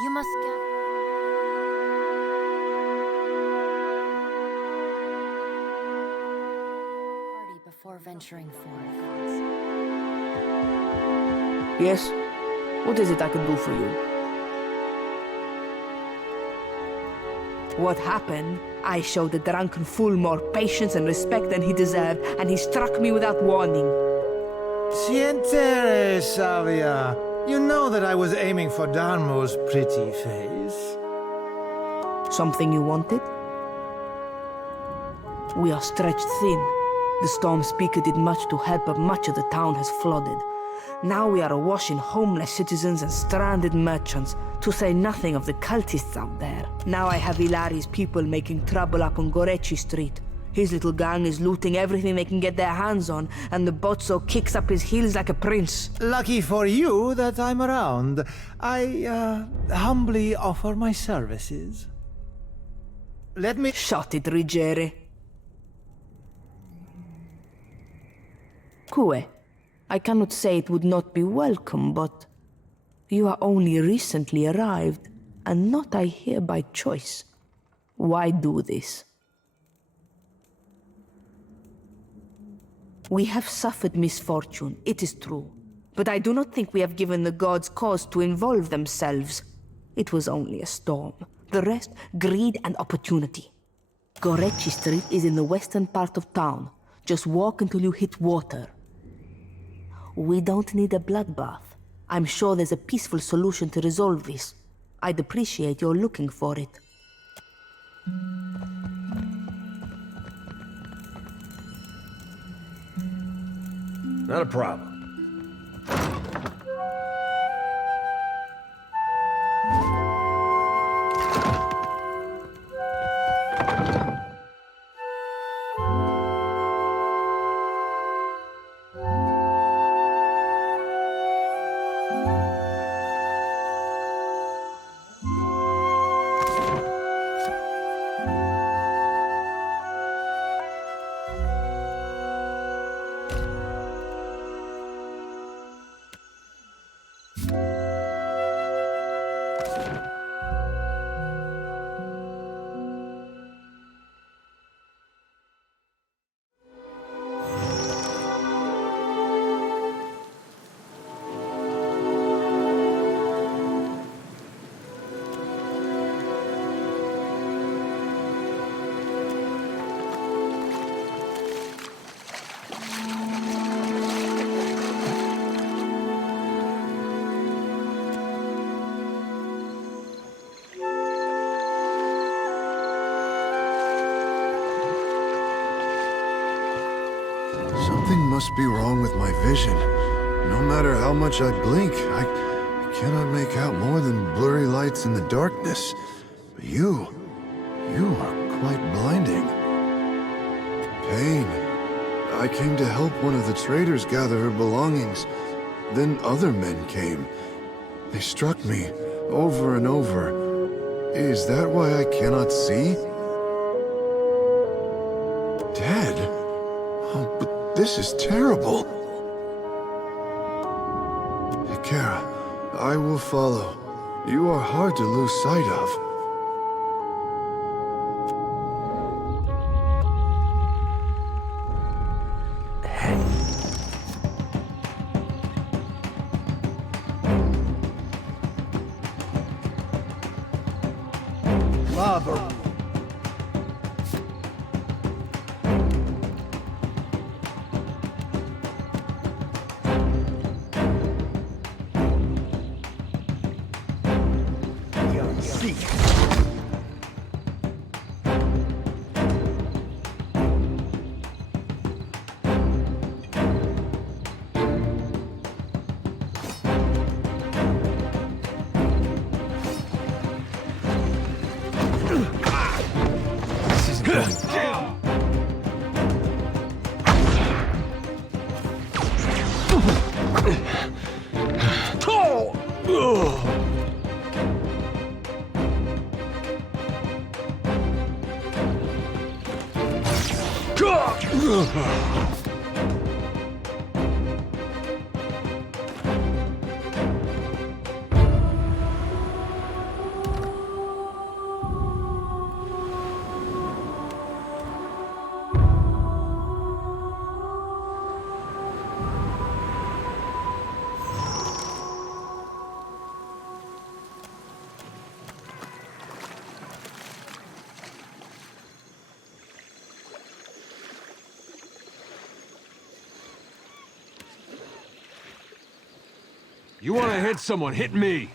You must get... party before venturing forth. Yes? What is it I can do for you? What happened? I showed the drunken fool more patience and respect than he deserved, and he struck me without warning. Sientere, Savia. You know that I was aiming for Darmo's pretty face. Something you wanted? We are stretched thin. The storm speaker did much to help, but much of the town has flooded. Now we are awash in homeless citizens and stranded merchants, to say nothing of the cultists out there. Now I have Ilari's people making trouble up on Gorechi Street. His little gang is looting everything they can get their hands on, and the Bozzo kicks up his heels like a prince. Lucky for you that I'm around. I, humbly offer my services. Let me... Shut it, Rigere. Cue, I cannot say it would not be welcome, but you are only recently arrived, and not I here by choice. Why do this? We have suffered misfortune, it is true, but I do not think we have given the gods cause to involve themselves. It was only a storm. The rest, greed and opportunity. Gorechi Street is in the western part of town. Just walk until you hit water. We don't need a bloodbath. I'm sure there's a peaceful solution to resolve this. I'd appreciate your looking for it. Not a problem. Something must be wrong with my vision. No matter how much I blink, I cannot make out more than blurry lights in the darkness. But you are quite blinding. Pain. I came to help one of the traders gather her belongings. Then other men came. They struck me over and over. Is that why I cannot see? Dead? Oh, but this is terrible. Kara, I will follow. You are hard to lose sight of. Lava. You want to hit someone, hit me!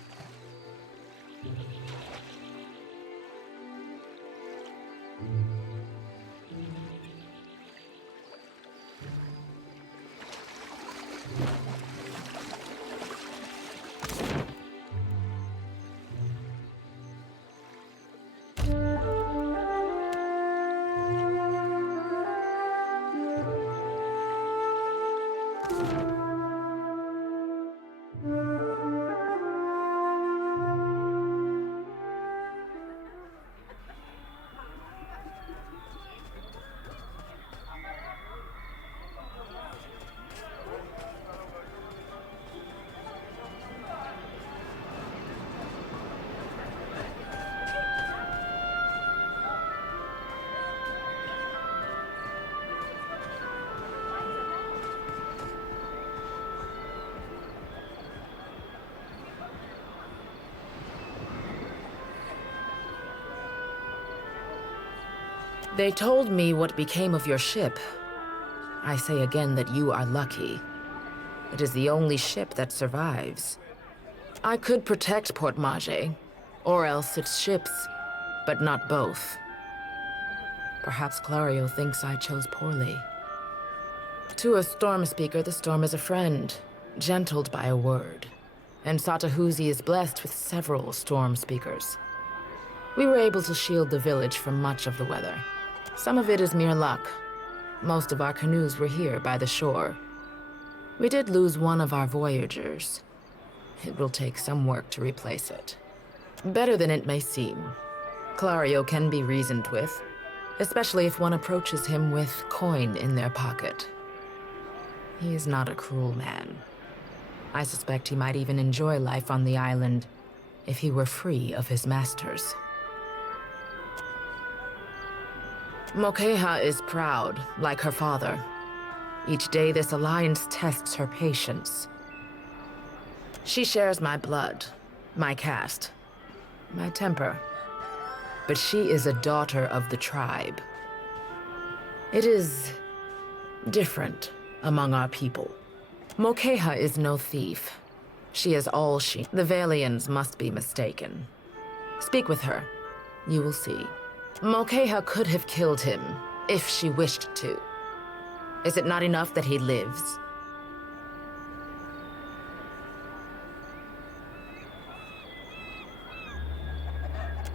They told me what became of your ship. I say again that you are lucky. It is the only ship that survives. I could protect Port Mage, or else its ships, but not both. Perhaps Clario thinks I chose poorly. To a storm speaker, the storm is a friend, gentled by a word. And Satahuzi is blessed with several storm speakers. We were able to shield the village from much of the weather. Some of it is mere luck. Most of our canoes were here by the shore. We did lose one of our voyagers. It will take some work to replace it. Better than it may seem. Clario can be reasoned with, especially if one approaches him with coin in their pocket. He is not a cruel man. I suspect he might even enjoy life on the island if he were free of his masters. Mokeha is proud, like her father. Each day this alliance tests her patience. She shares my blood, my caste, my temper. But she is a daughter of the tribe. It is different among our people. Mokeha is no thief. She is all she... The Valians must be mistaken. Speak with her. You will see. Mokeha could have killed him, if she wished to. Is it not enough that he lives?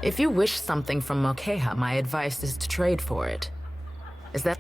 If you wish something from Mokeha, my advice is to trade for it. Is that...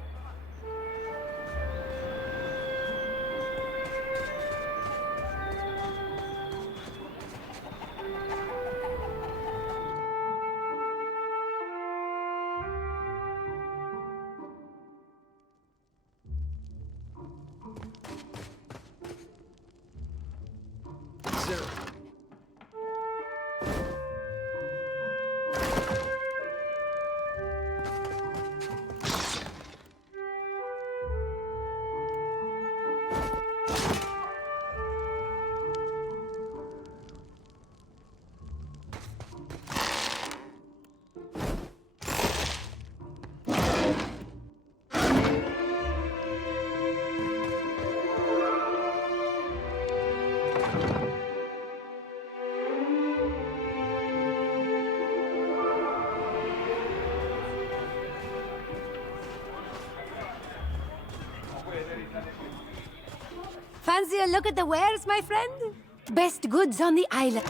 Fancy a look at the wares, my friend? Best goods on the island.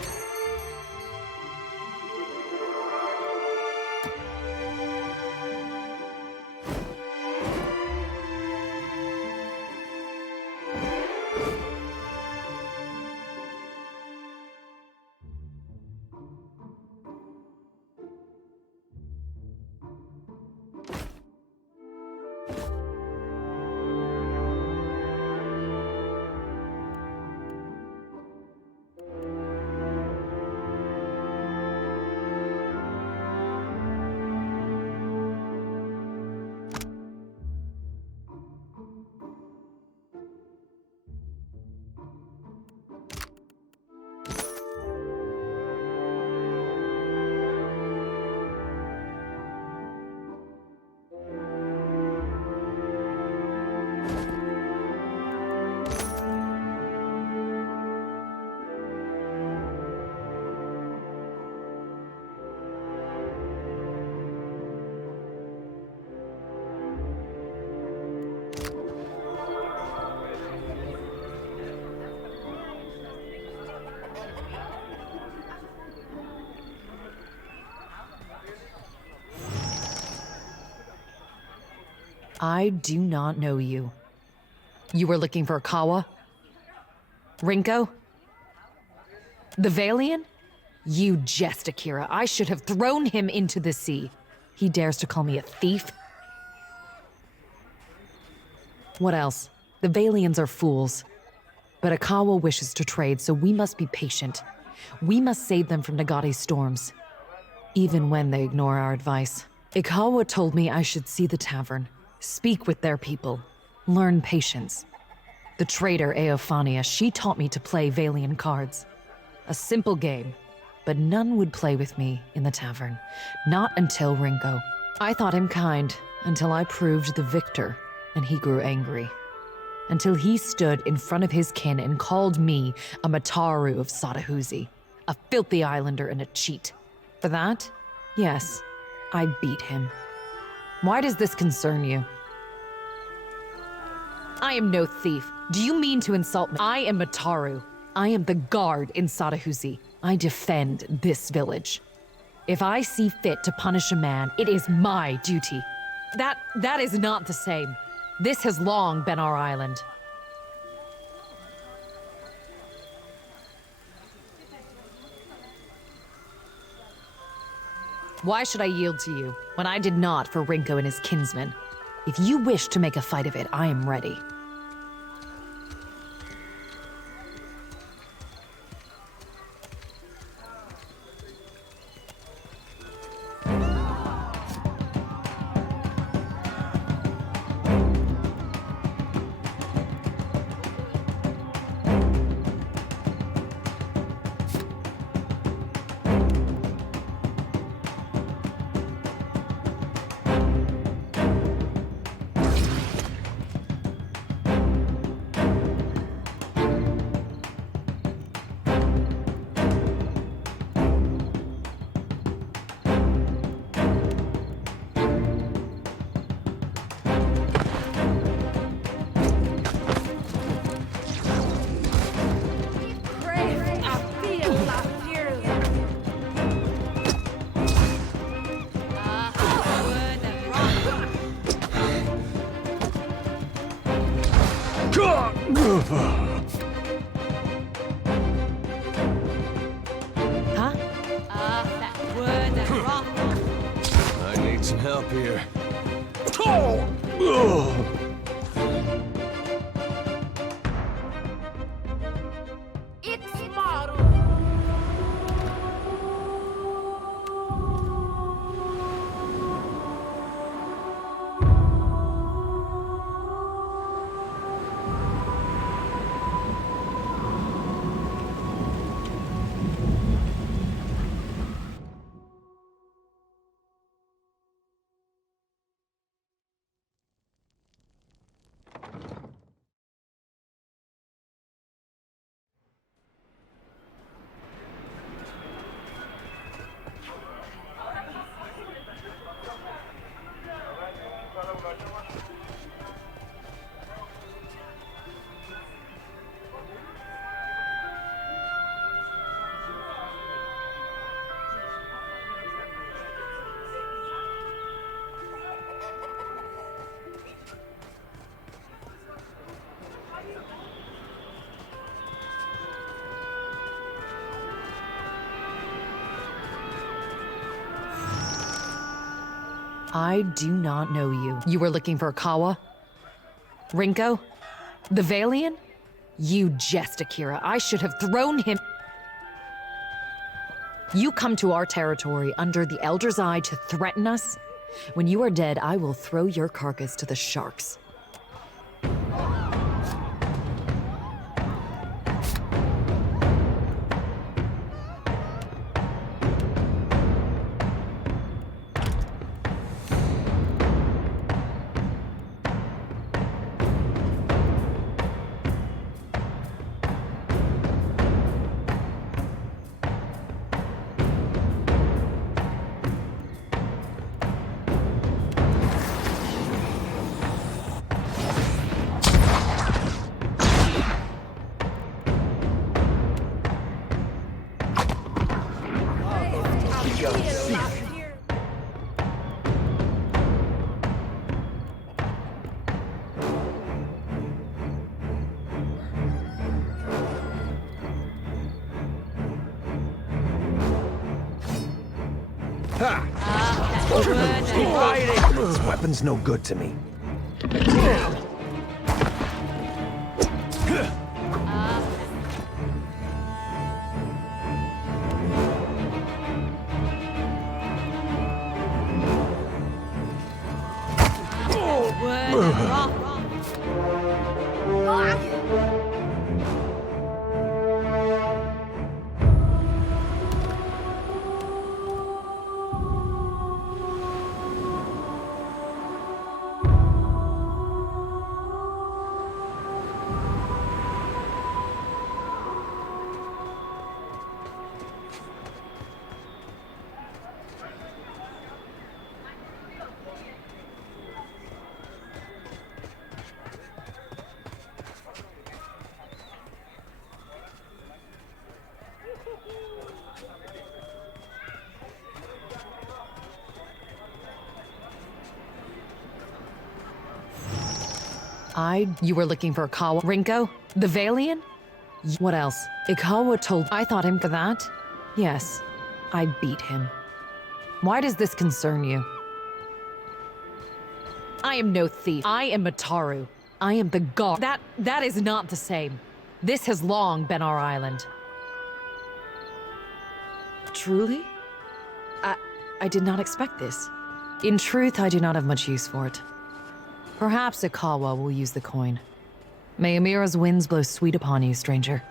I do not know you. You were looking for Kawa? Rinko? The Valian? You jest, Akira. I should have thrown him into the sea. He dares to call me a thief? What else? The Valians are fools. But Akawa wishes to trade, so we must be patient. We must save them from Nagate's storms, even when they ignore our advice. Ikawa told me I should see the tavern, speak with their people, learn patience. The traitor Eophania, she taught me to play Valian cards. A simple game, but none would play with me in the tavern. Not until Rinko. I thought him kind until I proved the victor, and he grew angry. Until he stood in front of his kin and called me a Mataru of Satahuzi, a filthy islander and a cheat. For that, yes, I beat him. Why does this concern you? I am no thief. Do you mean to insult me? I am Mataru. I am the guard in Satahuzi. I defend this village. If I see fit to punish a man, it is my duty. That is not the same. This has long been our island. Why should I yield to you, when I did not for Rinko and his kinsmen? If you wish to make a fight of it, I am ready. I need some help here. It's Maru. I do not know you. You were looking for Kawa? Rinko? The Valian? You jest, Akira. I should have thrown him. You come to our territory under the Elder's Eye to threaten us? When you are dead, I will throw your carcass to the sharks. This weapon's no good to me. hide? You were looking for Ikawa? Rinko? The Valian? What else? Ikawa told... I thought him for that? Yes, I beat him. Why does this concern you? I am no thief. I am Mataru. I am the guard. That is not the same. This has long been our island. Truly? I did not expect this. In truth, I do not have much use for it. Perhaps Ikawa will use the coin. May Amira's winds blow sweet upon you, stranger.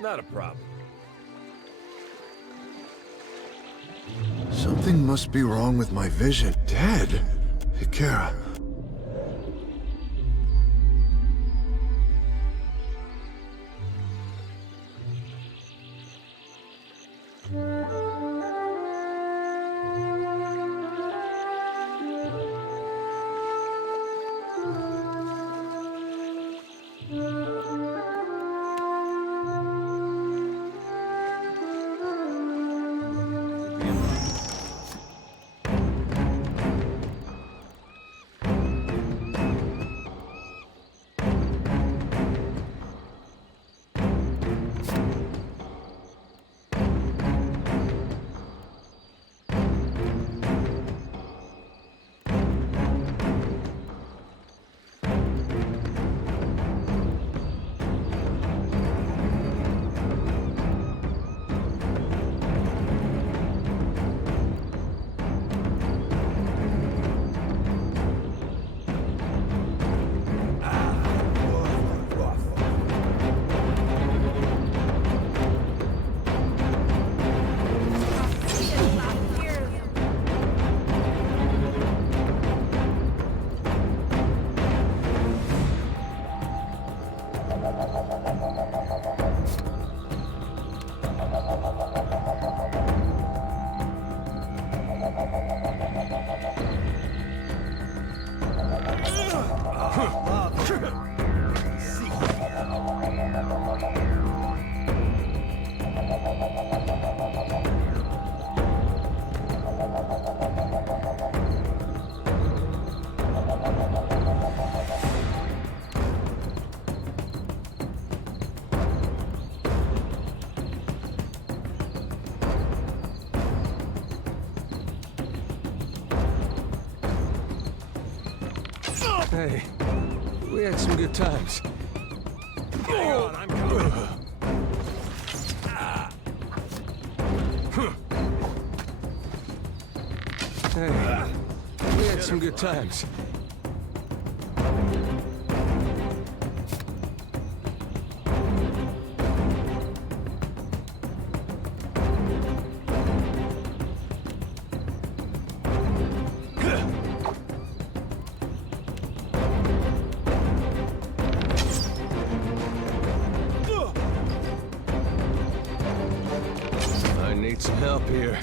Not a problem. Something must be wrong with my vision. Dead? Hikara. Hey, we had some good times. Hang on, I'm coming. Hey, we had some good times. I need some help here.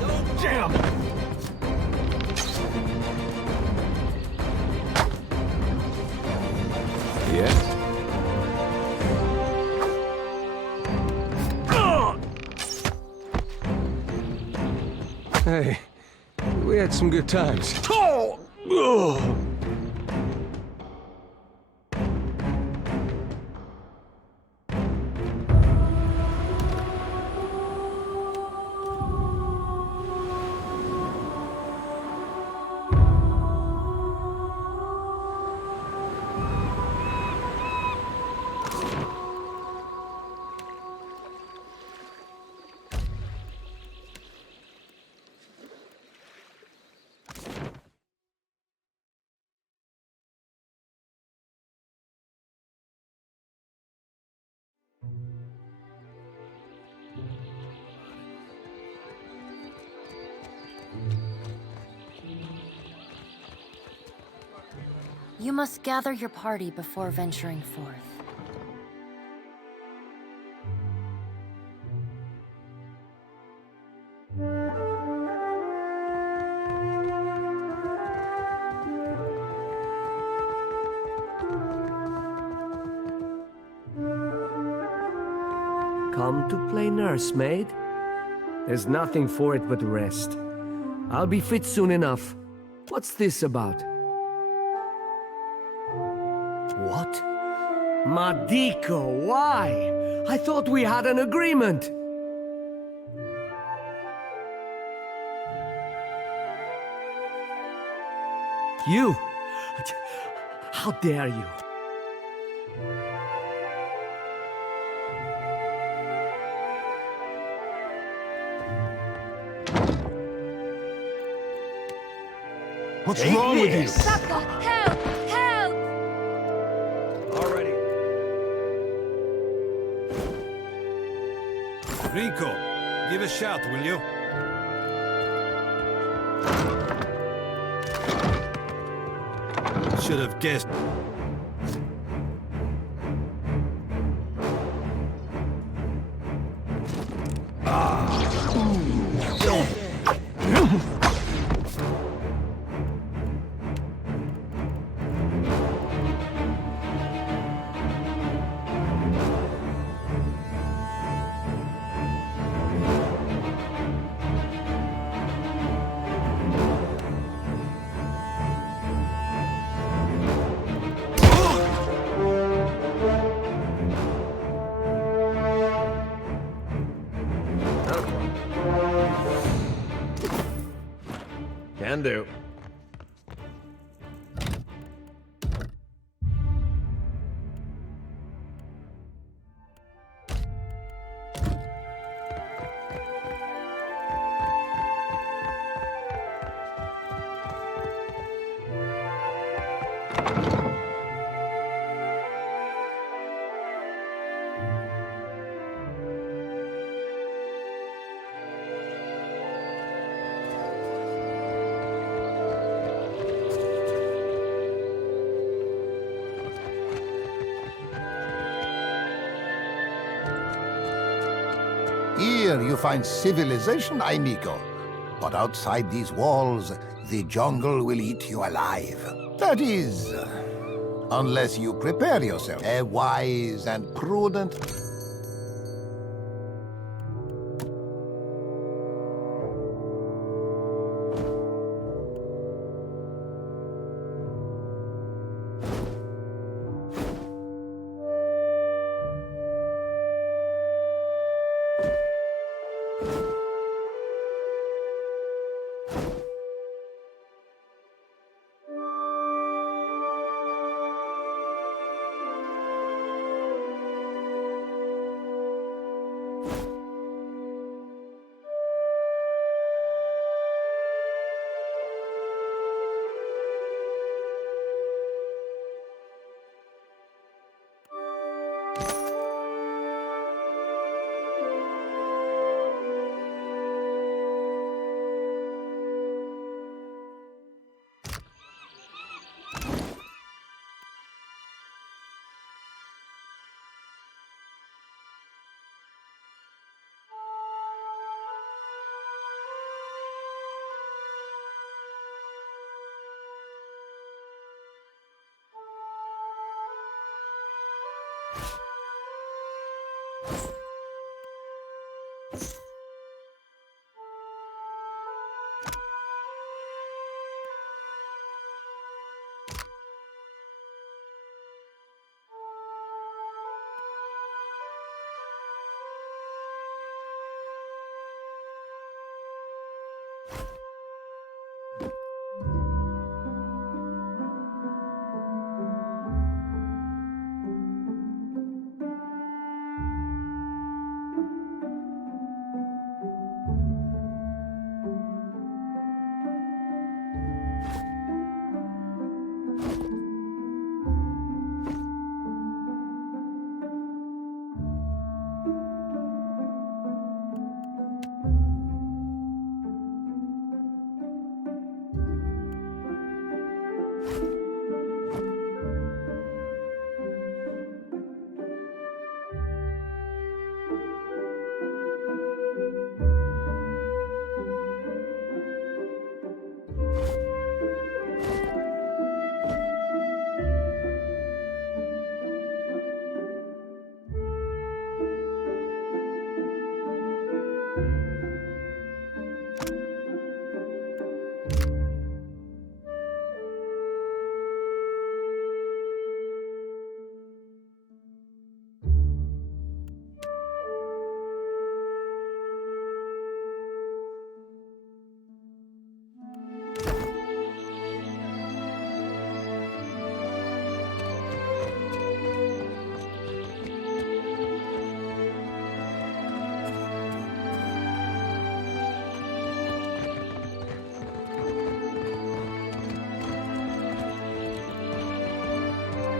Don't jam! Yeah? Hey, we had some good times. Oh! Ugh. You must gather your party before venturing forth. Come to play nursemaid? There's nothing for it but rest. I'll be fit soon enough. What's this about? What? Madiko, why? I thought we had an agreement. You! How dare you? What's Take wrong with you? this. Papa, help! Help! Already. Rico, give a shout, will you? Should have guessed. Can do. Here you find civilization, i9-7980. But outside these walls, the jungle will eat you alive. That is, unless you prepare yourself. A wise and prudent...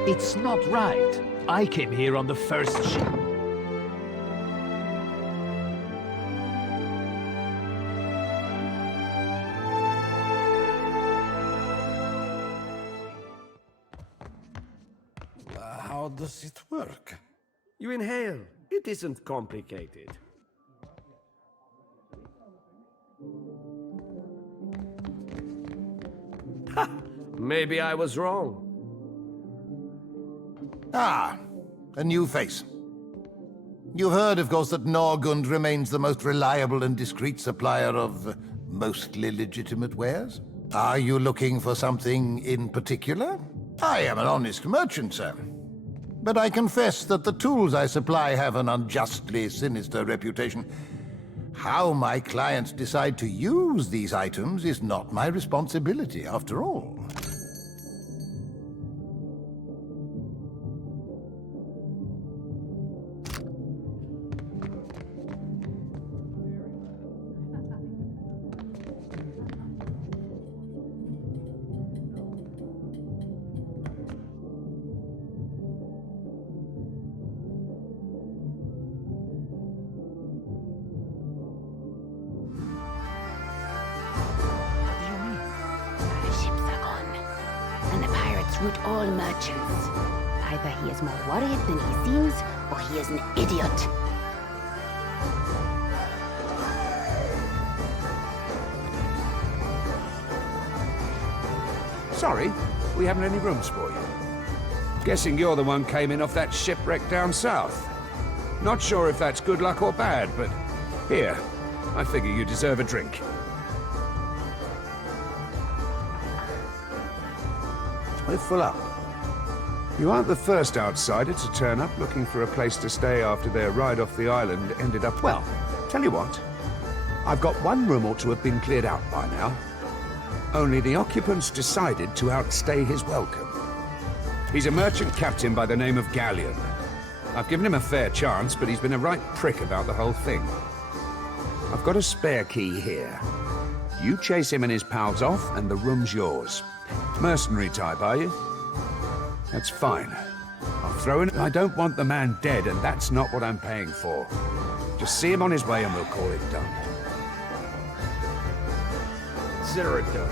It's not right. I came here on the first ship. How does it work? You inhale. It isn't complicated. Ha! Maybe I was wrong. Ah, a new face. You've heard, of course, that Norgund remains the most reliable and discreet supplier of mostly legitimate wares. Are you looking for something in particular? I am an honest merchant, sir. But I confess that the tools I supply have an unjustly sinister reputation. How my clients decide to use these items is not my responsibility, after all. Root all merchants. Either he is more worried than he seems, or he is an idiot. Sorry, we haven't any rooms for you. Guessing you're the one came in off that shipwreck down south. Not sure if that's good luck or bad, but here, I figure you deserve a drink. We're full up. You aren't the first outsider to turn up looking for a place to stay after their ride off the island ended up... Well, tell you what. I've got one room or two have been cleared out by now. Only the occupants decided to outstay his welcome. He's a merchant captain by the name of Galleon. I've given him a fair chance, but he's been a right prick about the whole thing. I've got a spare key here. You chase him and his pals off, and the room's yours. Mercenary type, are you? That's fine. I'll throw in... I don't want the man dead, and that's not what I'm paying for. Just see him on his way and we'll call it done. Consider it done.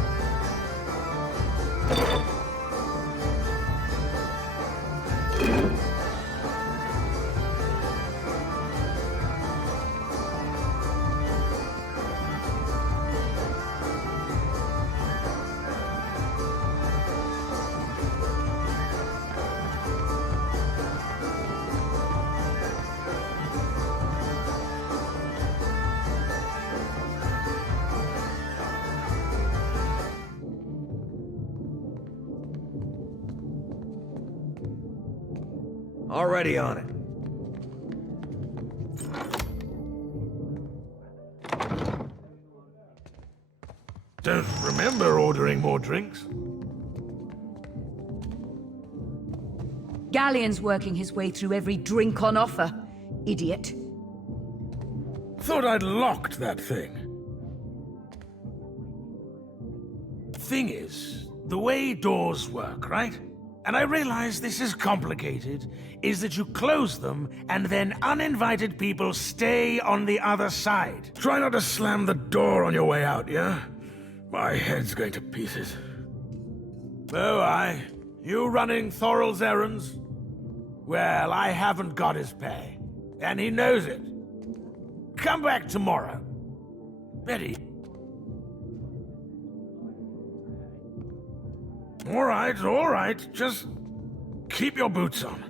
Already on it. Don't remember ordering more drinks. Galleon's working his way through every drink on offer. Idiot. Thought I'd locked that thing. Thing is, the way doors work, right? And I realize this is complicated, is that you close them, and then uninvited people stay on the other side. Try not to slam the door on your way out, yeah? My head's going to pieces. Oh, you running Thorol's errands? Well, I haven't got his pay, and he knows it. Come back tomorrow. Betty. All right. Just keep your boots on.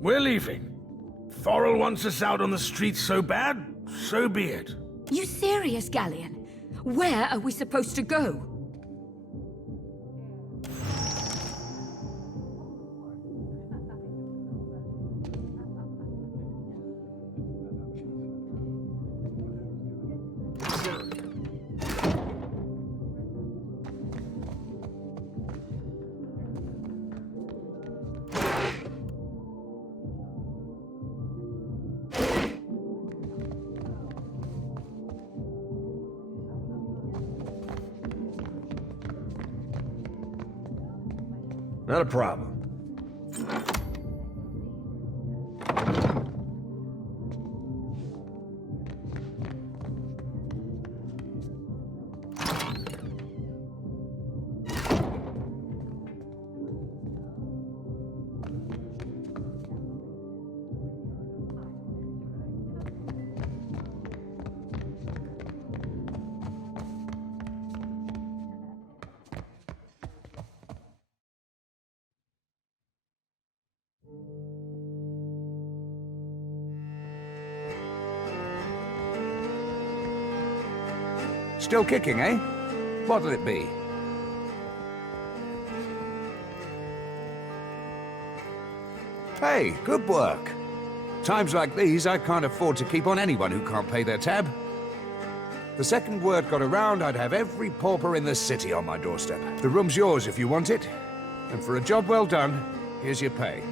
We're leaving. Thorol wants us out on the streets so bad, so be it. You serious, Galleon? Where are we supposed to go? Not a problem. Still kicking, eh? What'll it be? Hey, good work. Times like these, I can't afford to keep on anyone who can't pay their tab. The second word got around, I'd have every pauper in the city on my doorstep. The room's yours if you want it. And for a job well done, here's your pay.